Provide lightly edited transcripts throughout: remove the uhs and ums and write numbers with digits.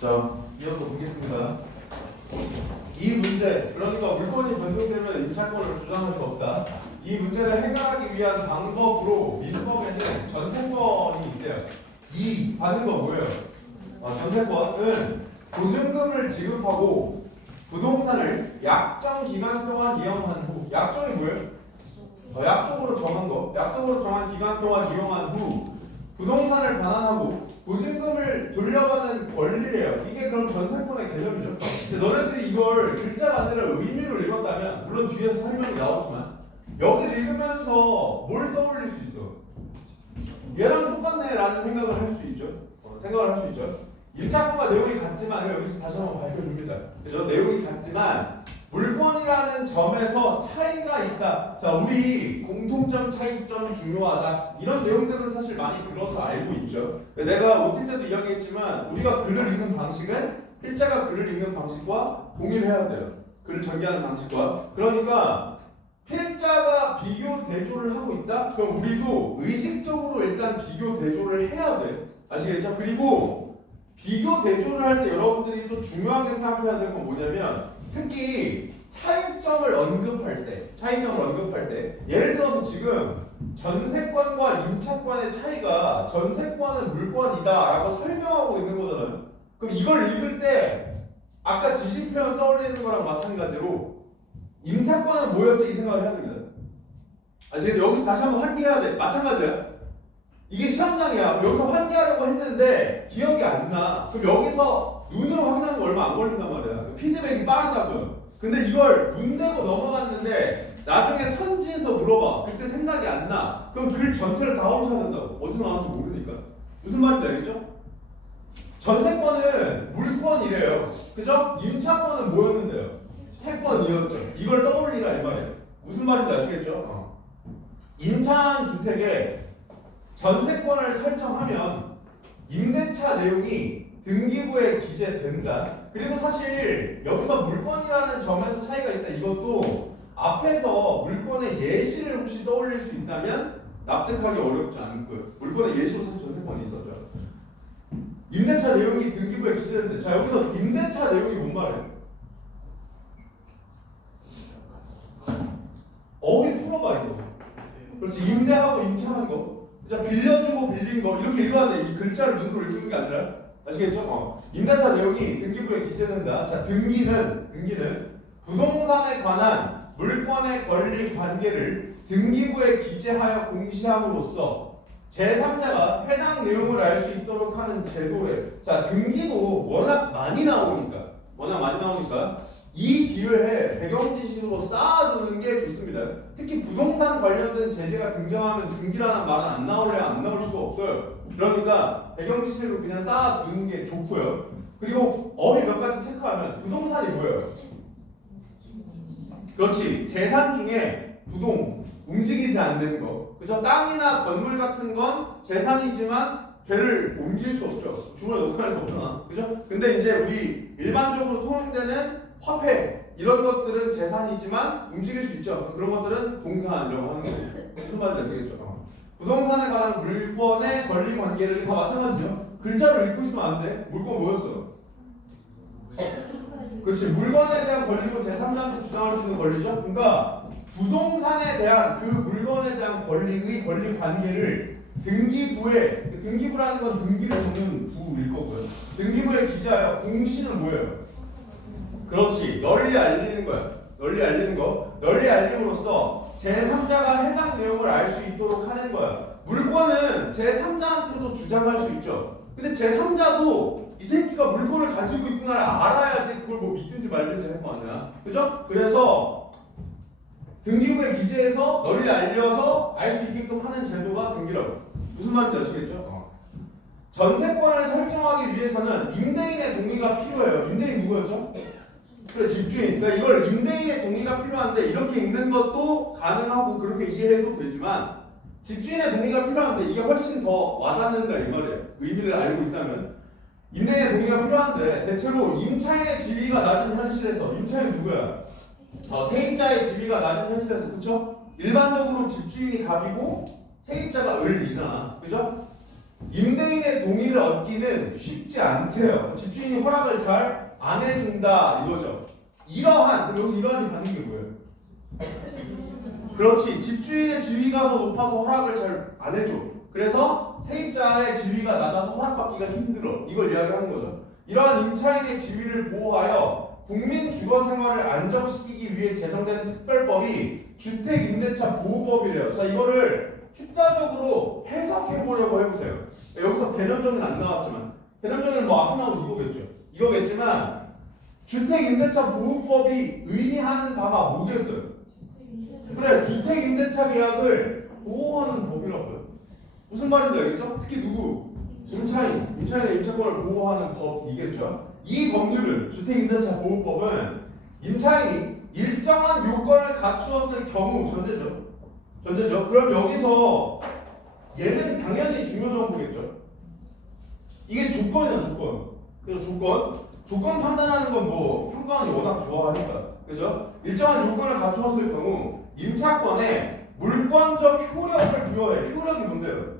자, 이어서 보겠습니다. 이 문제, 그러니까 물건이 변동되면 임차권을 주장할 수 없다. 이 문제를 해결하기 위한 방법으로 민법에는 전세권이 있대요. 이 받은 거 뭐예요? 전세권은 보증금을 지급하고 부동산을 약정 기간 동안 이용한 후, 약정이 뭐예요? 약속으로 정한 거, 약속으로 정한 기간 동안 이용한 후 부동산을 반환하고 보증금을 돌려받는 권리래요. 이게 그럼 전세권의 개념이죠. 근데 너네들이 이걸 글자가 아니라 의미로 읽었다면, 물론 뒤에서 설명이 나오지만 여기를 읽으면서 뭘 떠올릴 수 있어? 얘랑 똑같네 라는 생각을 할 수 있죠. 생각을 할 수 있죠. 임차권과 내용이 같지만, 여기서 다시 한번 밝혀줍니다. 그죠? 내용이 같지만 물건이라는 점에서 차이가 있다. 자, 우리 공통점, 차이점 중요하다. 이런 내용들은 사실 많이 들어서 알고 있죠. 내가 OT 때도 이야기했지만 우리가 글을 읽는 방식은 필자가 글을 읽는 방식과 동일해야 돼요. 글을 전개하는 방식과. 그러니까 필자가 비교 대조를 하고 있다? 그럼 우리도 의식적으로 일단 비교 대조를 해야 돼. 아시겠죠? 그리고 비교 대조를 할 때 여러분들이 또 중요하게 생각해야 될 건 뭐냐면, 특히 차이점을 언급할 때, 예를 들어서 지금 전세권과 임차권의 차이가 전세권은 물권이다라고 설명하고 있는 거잖아요. 그럼 이걸 읽을 때 아까 지식 표현 떠올리는 거랑 마찬가지로 임차권은 뭐였지 이 생각을 해야 됩니다. 아시겠죠? 여기서 다시 한번 환기해야 돼. 마찬가지야. 이게 시험장이야. 여기서 환기하려고 했는데 기억이 안 나. 그럼 여기서 눈으로 확인하는 거 얼마 안 걸린단 말이야. 피드백이 빠르다고요. 근데 이걸 눈 대고 넘어갔는데 나중에 선지에서 물어봐. 그때 생각이 안 나. 그럼 글 전체를 다 훔쳐야 된다고. 어디서 나왔는지 모르니까. 무슨 말인지 알겠죠? 전세권은 물권이래요. 그죠? 임차권은 뭐였는데요? 채권이었죠. 이걸 떠올리라 이 말이에요. 무슨 말인지 아시겠죠? 임차한 주택에 전세권을 설정하면 임대차 내용이 등기부에 기재된다. 그리고 사실 여기서 물권이라는 점에서 차이가 있다. 이것도 앞에서 물권의 예시를 혹시 떠올릴 수 있다면 납득하기 어렵지 않고요. 물권의 예시로 사실 전세권이 있었죠. 임대차 내용이 등기부에 기재되는데, 자 여기서 임대차 내용이 뭔 말이에요? 어휘 풀어봐 이거. 그렇지, 임대하고 임차한 거. 자, 빌려주고 빌린 거 이렇게 읽어야 돼. 이 글자를 눈으로 읽는 게 아니라. 아시겠죠? 임대차 내용이 등기부에 기재된다. 자, 등기는 부동산에 관한 물권의 권리 관계를 등기부에 기재하여 공시함으로써 제3자가 해당 내용을 알 수 있도록 하는 제도래. 자, 등기도 워낙 많이 나오니까 이 기회에 배경 지식으로 쌓아두는 게 좋습니다. 특히 부동산 관련된 제재가 등장하면 등기라는 말은 안 나올래야 안 나올 수가 없어요. 그러니까 배경 지식으로 그냥 쌓아두는 게 좋고요. 그리고 어휘 몇 가지 체크하면, 부동산이 뭐예요? 그렇지, 재산 중에 부동, 움직이지 않는 거. 그죠? 땅이나 건물 같은 건 재산이지만 걔를 옮길 수 없죠. 주머니에 넣고 갈 수 없잖아. 그죠? 근데 이제 우리 일반적으로 통용되는 화폐 이런 것들은 재산이지만 움직일 수 있죠. 그런 것들은 동산이라고 하는 거죠. 무슨 말인지 아시겠죠? 부동산에 관한 물권의 권리 관계를 다 마찬가지죠. 글자를 읽고 있으면 안 돼. 물권 뭐였어? 그렇지, 물건에 대한 권리로 제3자한테 주장할 수 있는 권리죠. 그러니까 부동산에 대한 그 물건에 대한 권리의 권리 관계를 등기부에, 등기부라는 건 등기를 적는 부일 거고요. 등기부에 기재하여 공시는 뭐예요? 그렇지, 널리 알리는 거야. 널리 알림으로써 제3자가 해당 내용을 알 수 있도록 하는 거야. 물건은 제3자한테도 주장할 수 있죠. 근데 제3자도 이 새끼가 물건을 가지고 있구나 알아야지 그걸 뭐 믿든지 말든지 할 거 아니야. 그죠? 그래서 등기부에 기재해서 널리 알려서 알 수 있게끔 하는 제도가 등기라고. 무슨 말인지 아시겠죠? 전세권을 설정하기 위해서는 임대인의 동의가 필요해요. 임대인 누구였죠? 그래, 집주인. 그러니까 이걸 임대인의 동의가 필요한데 이렇게 읽는 것도 가능하고 그렇게 이해해도 되지만, 집주인의 동의가 필요한데 이게 훨씬 더 와닿는다 이 말이에요. 의미를 알고 있다면. 임대인의 동의가 필요한데 대체로 임차인의 지위가 낮은 현실에서, 임차인 누구야? 세입자의 지위가 낮은 현실에서, 그쵸? 일반적으로 집주인이 갑이고 세입자가 을이잖아. 그죠? 임대인의 동의를 얻기는 쉽지 않대요. 집주인이 허락을 잘 안 해준다 이거죠. 이러한 그럼 여기서 이러한이 받는 게 뭐예요? 그렇지. 집주인의 지위가 더 높아서 허락을 잘 안 해줘. 그래서 세입자의 지위가 낮아서 허락받기가 힘들어. 이걸 이야기하는 거죠. 이러한 임차인의 지위를 보호하여 국민 주거 생활을 안정시키기 위해 제정된 특별법이 주택임대차 보호법이래요. 자, 이거를 축자적으로 해석해 보려고 해보세요. 여기서 개념정리는 안 나왔지만 개념정리는 뭐 앞에 나온 이거겠지만 주택임대차 보호법이 의미하는 바가 뭐겠어요? 그래, 주택임대차 계약을 보호하는 법이라고요. 무슨 말인지 알겠죠? 특히 누구? 임차인의 임차권을 보호하는 법이겠죠. 이 법률은 주택임대차 보호법은 임차인이 일정한 요건을 갖추었을 경우 전제죠. 그럼 여기서 얘는 당연히 중요정보겠죠. 이게 조건이야, 조건. 그래서 조건 판단하는 건 뭐 평가원이 워낙 좋아하니까. 그죠? 일정한 요건을 갖추었을 경우 임차권에 물권적 효력을 부여해. 효력이 뭔데요?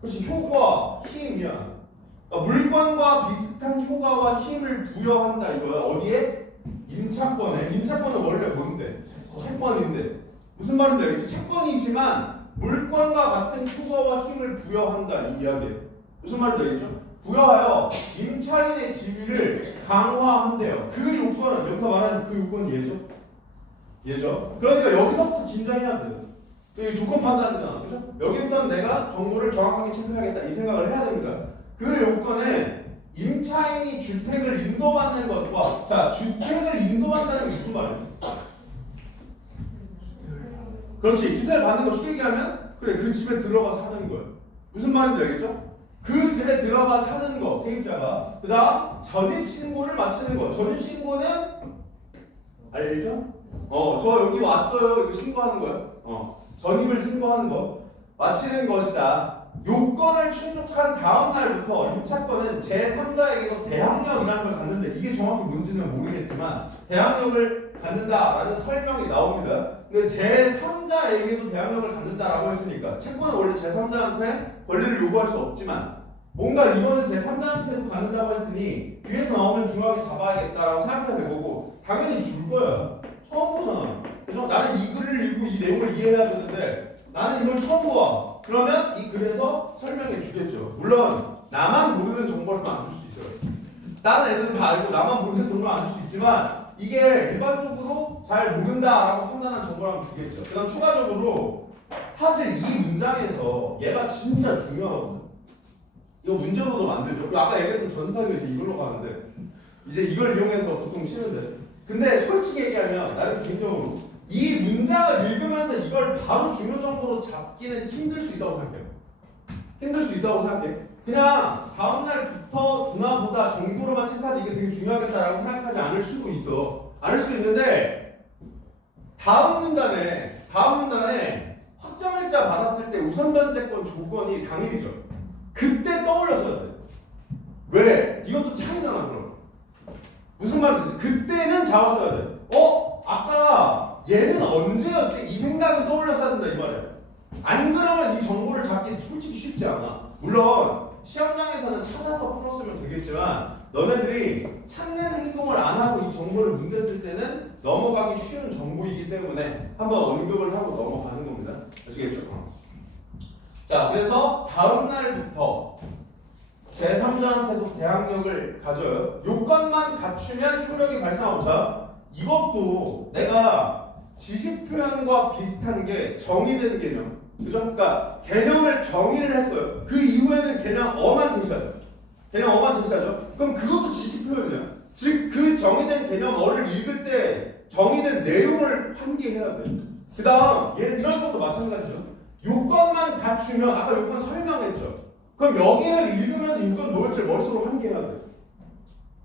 그렇지, 효과, 힘이야. 그러니까 물권과 비슷한 효과와 힘을 부여한다 이거야. 어디에? 임차권에. 임차권은 원래 뭔데? 채권인데. 무슨 말인지 알겠죠? 채권이지만 물권과 같은 효과와 힘을 부여한다 이 이야기예요. 무슨 말인지 알겠죠? 부여하여 임차인의 지위를 강화한대요. 그 요건은 여기서 말하는 그 요건이 얘죠. 그러니까 여기서부터 긴장해야 돼요. 이 조건 판단이잖아, 그죠? 여기부터는 내가 정보를 정확하게 체크하겠다 이 생각을 해야 됩니다. 그 요건은 임차인이 주택을 인도받는 것과 자 주택을 인도한다는 게 무슨 말이에요? 그렇지, 주택을 받는 거 쉽게 얘기하면 그래 그 집에 들어가 사는 거예요. 무슨 말인지 알겠죠? 그 집에 들어가 사는 거 세입자가 그 다음 전입신고를 마치는 거. 전입신고는 알죠? 저 여기 왔어요 이거 신고하는 거예요. 전입을 신고하는 거 마치는 것이다. 요건을 충족한 다음 날부터 임차권은 제3자에게도 대항력이라는 걸 갖는데 이게 정확히 뭔지는 모르겠지만 대항력을 갖는다라는 설명이 나옵니다. 근데 제3자에게도 대항력을 갖는다라고 했으니까 채권은 원래 제3자한테 권리를 요구할 수 없지만 뭔가 이거는 제3자한테도 갖는다고 했으니 뒤에서 나오면 중요하게 잡아야겠다라고 생각해야 될 거고 당연히 줄 거야. 처음 보잖아. 그래서 나는 이 글을 읽고 이 내용을 이해해야 되는데 나는 이걸 처음 봐. 그러면 이 글에서 설명해 주겠죠. 물론 나만 모르는 정보를 안 줄 수 있어요. 다른 애들은 다 알고 나만 모르는 정보를 안 줄 수 있지만 이게 일반적으로 잘 모른다라고 판단한 정보라면 주겠죠. 그 다음 추가적으로 사실 이 문장에서 얘가 진짜 중요하거든요. 이거 문제로도 만들죠. 그리고 아까 얘기했던 전사를 이제 이걸로 가는데 이제 이걸 이용해서 보통 치는데 근데 솔직히 얘기하면 나는 개인적으로 이 문장을 읽으면서 이걸 바로 중요 정보로 잡기는 힘들 수 있다고 생각해. 그냥 다음날부터 준화보다 정도로만 체크하지 이게 되게 중요하겠다라고 생각하지 않을 수도 있어. 않을 수도 있는데 다음 문단에 확정일자 받았을 때 우선변제권 조건이 당일이죠. 그때 떠올렸어야 돼. 왜? 이것도 차이잖아 그럼. 무슨 말이지? 그때는 잡았어야 돼. 아까 얘는 언제였지? 이 생각은 떠올렸어야 된다 이 말이야. 안 그러면 이 정보를 잡기 솔직히 쉽지 않아. 물론 시험장에서는 찾아서 풀었으면 되겠지만 너네들이 찾는 행동을 안 하고 이 정보를 문제 쓸 때는 넘어가기 쉬운 정보이기 때문에 한번 언급을 하고 넘어가는 겁니다. 아시겠죠? 자, 그래서 다음 날부터 제3자한테도 대항력을 가져요. 요건만 갖추면 효력이 발생하고자 이것도 내가 지시표현과 비슷한 게 정의되는 개념. 그죠? 그러니까 개념을 정의를 했어요. 그 이후에는 그냥 어만 제시하죠. 그럼 그것도 지시표현이야. 즉 그 정의된 개념어를 읽을 때 정의된 내용을 환기해야 돼. 그 다음 얘는 이런 것도 마찬가지죠. 요건만 갖추면 아까 요건 설명했죠. 그럼 여기를 읽으면서 요건 뭐였지 머릿속으로 환기해야 돼.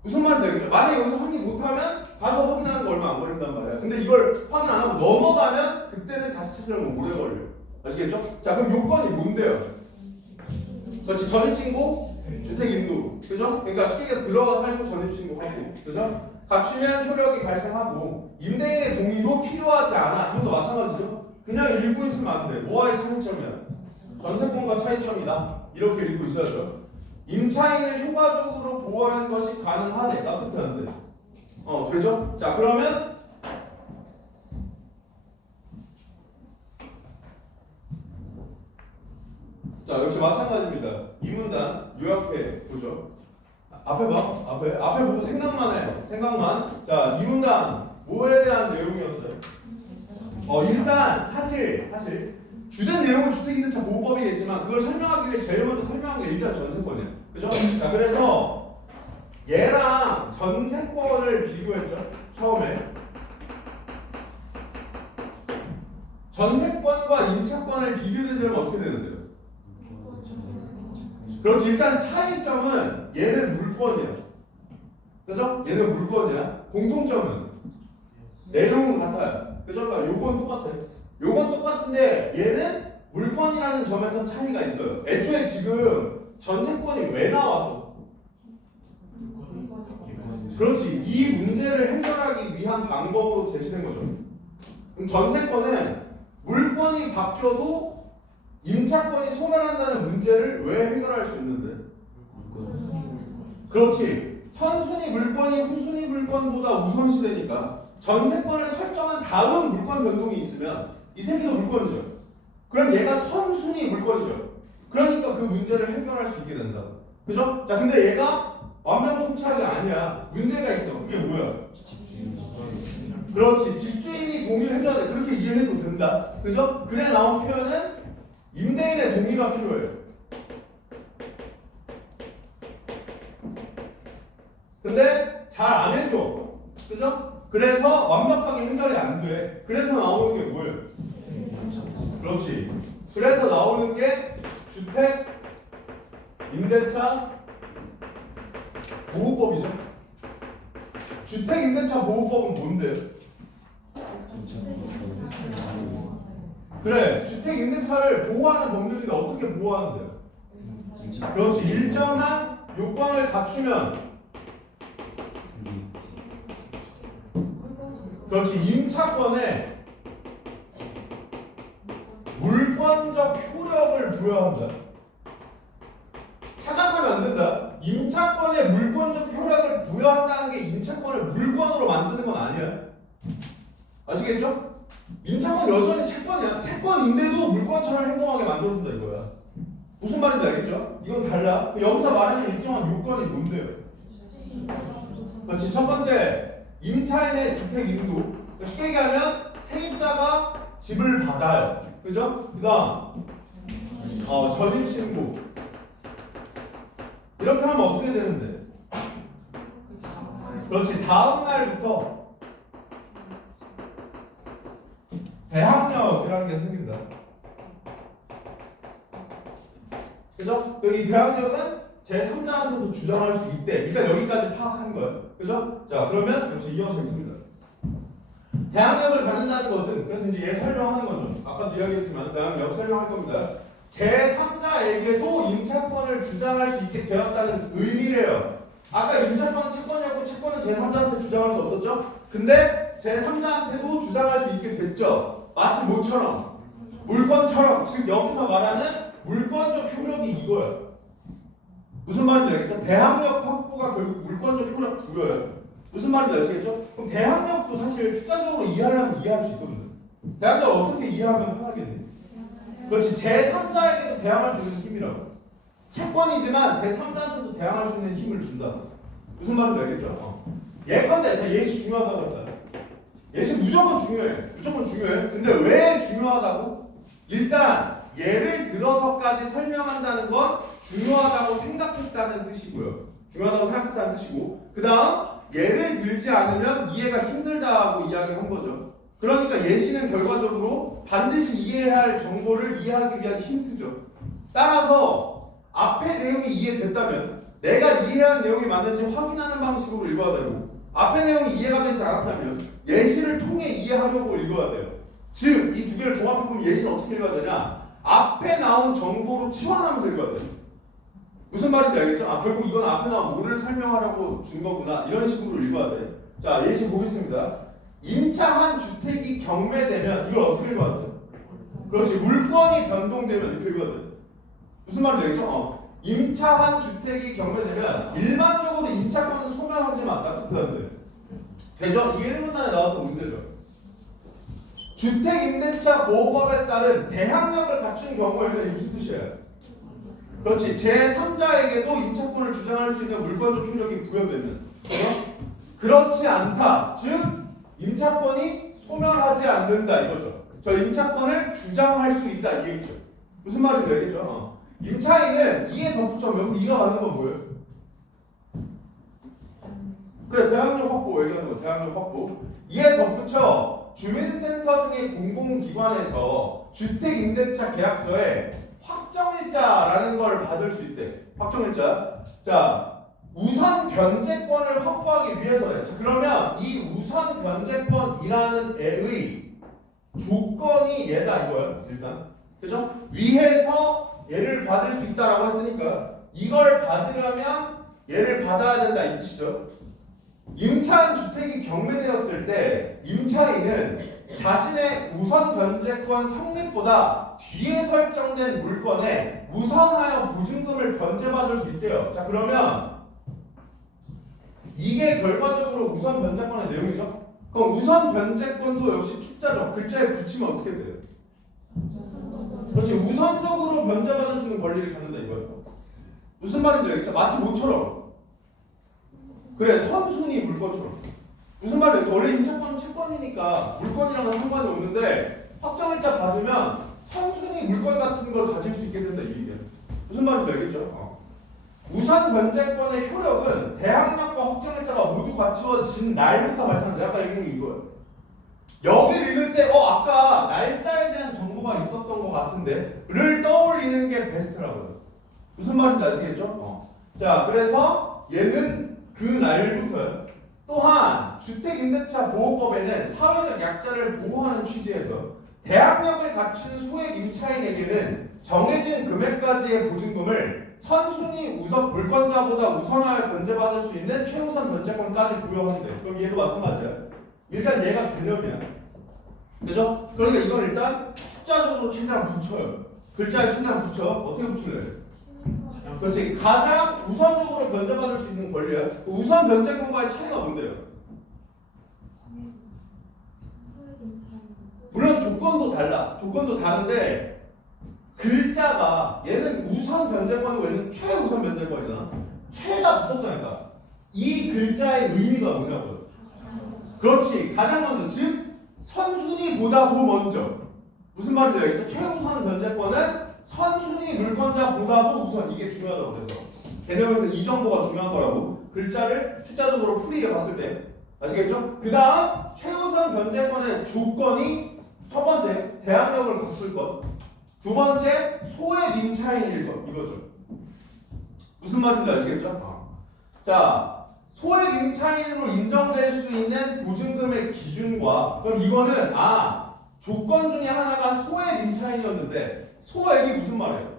무슨 말인지 알겠죠? 만약에 여기서 확인 못하면 가서 확인하는 거 얼마 안 걸린단 말이야. 근데 이걸 확인 안 하고 넘어가면 그때는 다시 찾으려면 오래 걸려. 아시겠죠? 자, 그럼 요건이 뭔데요? 그렇지, 전입신고, 주택인도, 그죠? 그러니까 쉽게 얘기해서 들어가 살고 전입신고하고, 그죠? 갖추면 효력이 발생하고 임대인의 동의도 필요하지 않아. 이것도 마찬가지죠. 그냥 읽고 있으면 안 돼. 뭐와의 차이점이야? 전세권과 차이점이다. 이렇게 읽고 있어야죠. 임차인을 효과적으로 보호하는 것이 가능하네. 나 끝에 안 돼. 되죠? 자, 그러면 자, 역시 마찬가지입니다. 이 문단 요약해 보죠. 앞에 봐. 앞에 보고 생각만 해. 생각만. 자, 이 문단 뭐에 대한 내용이었어요? 일단 사실 주된 내용은 주택임대차 보호법이겠지만 그걸 설명하기 위해 제일 먼저 설명한 게 일단 전세권이에요. 그죠? 자, 그래서 얘랑 전세권을 비교했죠. 처음에 전세권과 임차권을 비교되면 어떻게 되는데요? 그렇지. 일단 차이점은 얘는 물권이야. 그죠? 얘는 물권이야. 공통점은 내용은 같아요. 그죠? 그러니까 요건 똑같아. 요건 똑같은데 얘는 물권이라는 점에서 차이가 있어요. 애초에 지금 전세권이 왜 나왔어? 그렇지. 이 문제를 해결하기 위한 방법으로 제시된 거죠. 그럼 전세권은 물권이 바뀌어도 임차권이 소멸한다는 문제를 왜 해결할 수 있는데? 그렇지. 선순위 물권이 후순위 물권보다 우선시되니까 전세권을 설정한 다음 물권 변동이 있으면 이 새끼도 물권이죠. 그럼 얘가 선순위 물권이죠. 그러니까 그 문제를 해결할 수 있게 된다. 그죠? 자, 근데 얘가 완벽통찰이 아니야. 문제가 있어. 그게 뭐야? 그렇지. 집주인이 동의를 해줘야 돼. 그렇게 이해해도 된다. 그죠? 그래 나온 표현은 임대인의 동의가 필요해요. 근데 잘 안 해줘. 그죠? 그래서 완벽하게 해결이 안 돼. 그래서 나오는 게 뭐예요? 그렇지. 그래서 나오는 게 주택 임대차 보호법이죠. 주택 임대차 보호법은 뭔데요? 그래, 주택 임대차를 보호하는 법률인데 어떻게 보호하는데요? 그렇지. 일정한 요건을 갖추면 그렇지. 임차권에 물권적 효력을 부여한다. 착각하면 안 된다. 임차권에 물권적 효력을 부여한다는 게 임차권을 물권으로 만드는 건 아니야. 아시겠죠? 임차권 여전히 채권이야. 채권인데도 물권처럼 행동하게 만들어준다 이거야. 무슨 말인지 알겠죠? 이건 달라. 여기서 말하는 일정한 요건이 뭔데요? 그렇지. 첫 번째, 임차인의 주택 인도. 쉽게 얘기하면 세입자가 집을 받아요. 그죠? 그 다음 전입신고. 이렇게 하면 어떻게 되는데? 그렇지. 다음 날부터 대항력이라는 게 생긴다. 그죠? 여기 대항력은 제3자한테도 주장할 수 있대. 일단 여기까지 파악한 거예요. 그죠? 자, 그러면 역시 이어서 있습니다. 대항력을 갖는다는 것은, 그래서 이제 얘 설명하는 거죠. 아까도 이야기했지만 대항력 설명할 겁니다. 제3자에게도 임차권을 주장할 수 있게 되었다는 의미래요. 아까 임차권은 채권이었고 채권은 제3자한테 주장할 수 없었죠? 근데 제3자한테도 주장할 수 있게 됐죠. 마치 뭐처럼? 물권처럼. 즉 여기서 말하는 물권적 효력이 이거야. 무슨 말인지 알겠죠? 대항력 확보가 결국 물권적 효력 부여예요. 무슨 말인지 아시겠죠? 그럼 대항력도 사실 추가적으로 이해하려면 이해할 수 있거든요. 대항력을 어떻게 이해하면 편하겠니? 그렇지. 제3자에게도 대항할 수 있는 힘이라고. 채권이지만 제3자한테도 대항할 수 있는 힘을 준다. 무슨 말인지 알겠죠? 예컨대 자, 예시 중요하다고 했다. 예시 무조건 중요해. 무조건 중요해. 근데 왜 중요하다고? 일단 예를 들어서까지 설명한다는 건 중요하다고 생각했다는 뜻이고요. 중요하다고 생각했다는 뜻이고, 그 다음 예를 들지 않으면 이해가 힘들다고 이야기한 거죠. 그러니까 예시는 결과적으로 반드시 이해해야 할 정보를 이해하기 위한 힌트죠. 따라서 앞의 내용이 이해됐다면 내가 이해한 내용이 맞는지 확인하는 방식으로 읽어야 되고, 앞의 내용이 이해가 되지 않았다면 예시를 통해 이해하려고 읽어야 돼요. 즉, 이 두 개를 종합해보면 예시는 어떻게 읽어야 되냐? 앞에 나온 정보로 치환하면서 읽어야 돼요. 무슨 말인지 알겠죠? 결국 이건 앞에 나온 뭐를 설명하라고 준 거구나. 이런 식으로 읽어야 돼. 자, 예시 보겠습니다. 임차한 주택이 경매되면 이걸 어떻게 읽어야 돼? 그렇지. 물권이 변동되면 이렇게 읽어야 돼. 무슨 말인지 알겠죠? 임차한 주택이 경매되면 일반적으로 임차권은 소멸하지만 납득되는데 되죠? 이게 1문단에 나왔던 문제죠. 주택임대차 보호법에 따른 대항력을 갖춘 경우에는 무슨 뜻이에요? 그렇지. 제3자에게도 임차권을 주장할 수 있는 물권적 효력이 부여되면 그렇지 않다. 즉 임차권이 소멸하지 않는다 이거죠. 저 임차권을 주장할 수 있다 이 얘기죠. 무슨 말인지 알겠죠? 임차인은 이에 덧붙여 여기 이가 맞는 건 뭐예요? 그래 대항력 확보 얘기하는 거 대항력 확보 이에 덧붙여 주민센터 등의 공공기관에서 주택임대차 계약서에 확정일자라는 걸 받을 수 있대. 확정일자. 자, 우선 변제권을 확보하기 위해서래. 자, 그러면 이 우선 변제권이라는 애의 조건이 얘다 이거야. 일단. 그죠? 위에서 얘를 받을 수 있다라고 했으니까 이걸 받으려면 얘를 받아야 된다 이 뜻이죠. 임차한 주택이 경매되었을 때 임차인은 자신의 우선 변제권 성립보다 뒤에 설정된 물건에 우선하여 보증금을 변제받을 수 있대요. 자 그러면 이게 결과적으로 우선 변제권의 내용이죠. 그럼 우선 변제권도 역시 축자죠. 글자에 붙이면 어떻게 돼요? 그렇지. 우선적으로 변제받을 수 있는 권리를 갖는다 이거예요. 무슨 말인지 알겠죠? 마치 뭐처럼 그래 선순위 물건처럼 무슨 말이에요? 원래 임차권은 채권이니까 물건이랑은 상관이 없는데 확정일자 받으면 선순위 물건 같은 걸 가질 수 있게 된다 이 얘기예요. 무슨 말인지 알겠죠? 우선 변제권의 효력은 대항력과 확정일자가 모두 갖추어진 날부터 발생한다. 아까 얘기한 게 이거예요. 여기를 읽을 때 아까 날짜에 대한 정보가 있었던 것 같은데 를 떠올리는 게 베스트라고요. 무슨 말인지 아시겠죠? 자 그래서 얘는 그 날부터요. 또한 주택임대차 보호법에는 사회적 약자를 보호하는 취지에서 대항력을 갖춘 소액 임차인에게는 정해진 금액까지의 보증금을 선순위 우선 물권자보다 우선하여 변제받을 수 있는 최우선 변제권까지 부여한대. 그럼 얘도 마찬가지야. 일단 얘가 개념이야. 그죠? 그러니까 이건 일단 축자적으로 최대한 붙여요. 글자에 최대한 붙여. 어떻게 붙일래? 그렇지. 가장 우선적으로 변제받을 수 있는 권리야. 우선 변제권과의 차이가 뭔데요? 물론 조건도 달라. 조건도 다른데 글자가 얘는 우선 변제권이고 얘는 최우선 변제권이잖아. 최가 붙었잖아. 이 글자의 의미가 뭐냐고요? 그렇지. 가장 먼저. 즉 선순위보다 더 먼저. 무슨 말인지 알겠죠? 최우선 변제권은 선순위 물권자보다도 우선. 이게 중요하다고 그래서 개념에서는 이 정보가 중요한 거라고. 글자를 숫자적으로 풀이해 봤을 때 아시겠죠? 그 다음 최우선 변제권의 조건이 첫 번째 대항력을 갖출 것, 두 번째 소액 임차인일 것 이거죠. 무슨 말인지 아시겠죠? 자 소액 임차인으로 인정될 수 있는 보증금의 기준과 그럼 이거는 조건 중에 하나가 소액 임차인이었는데 소액이 무슨 말이에요?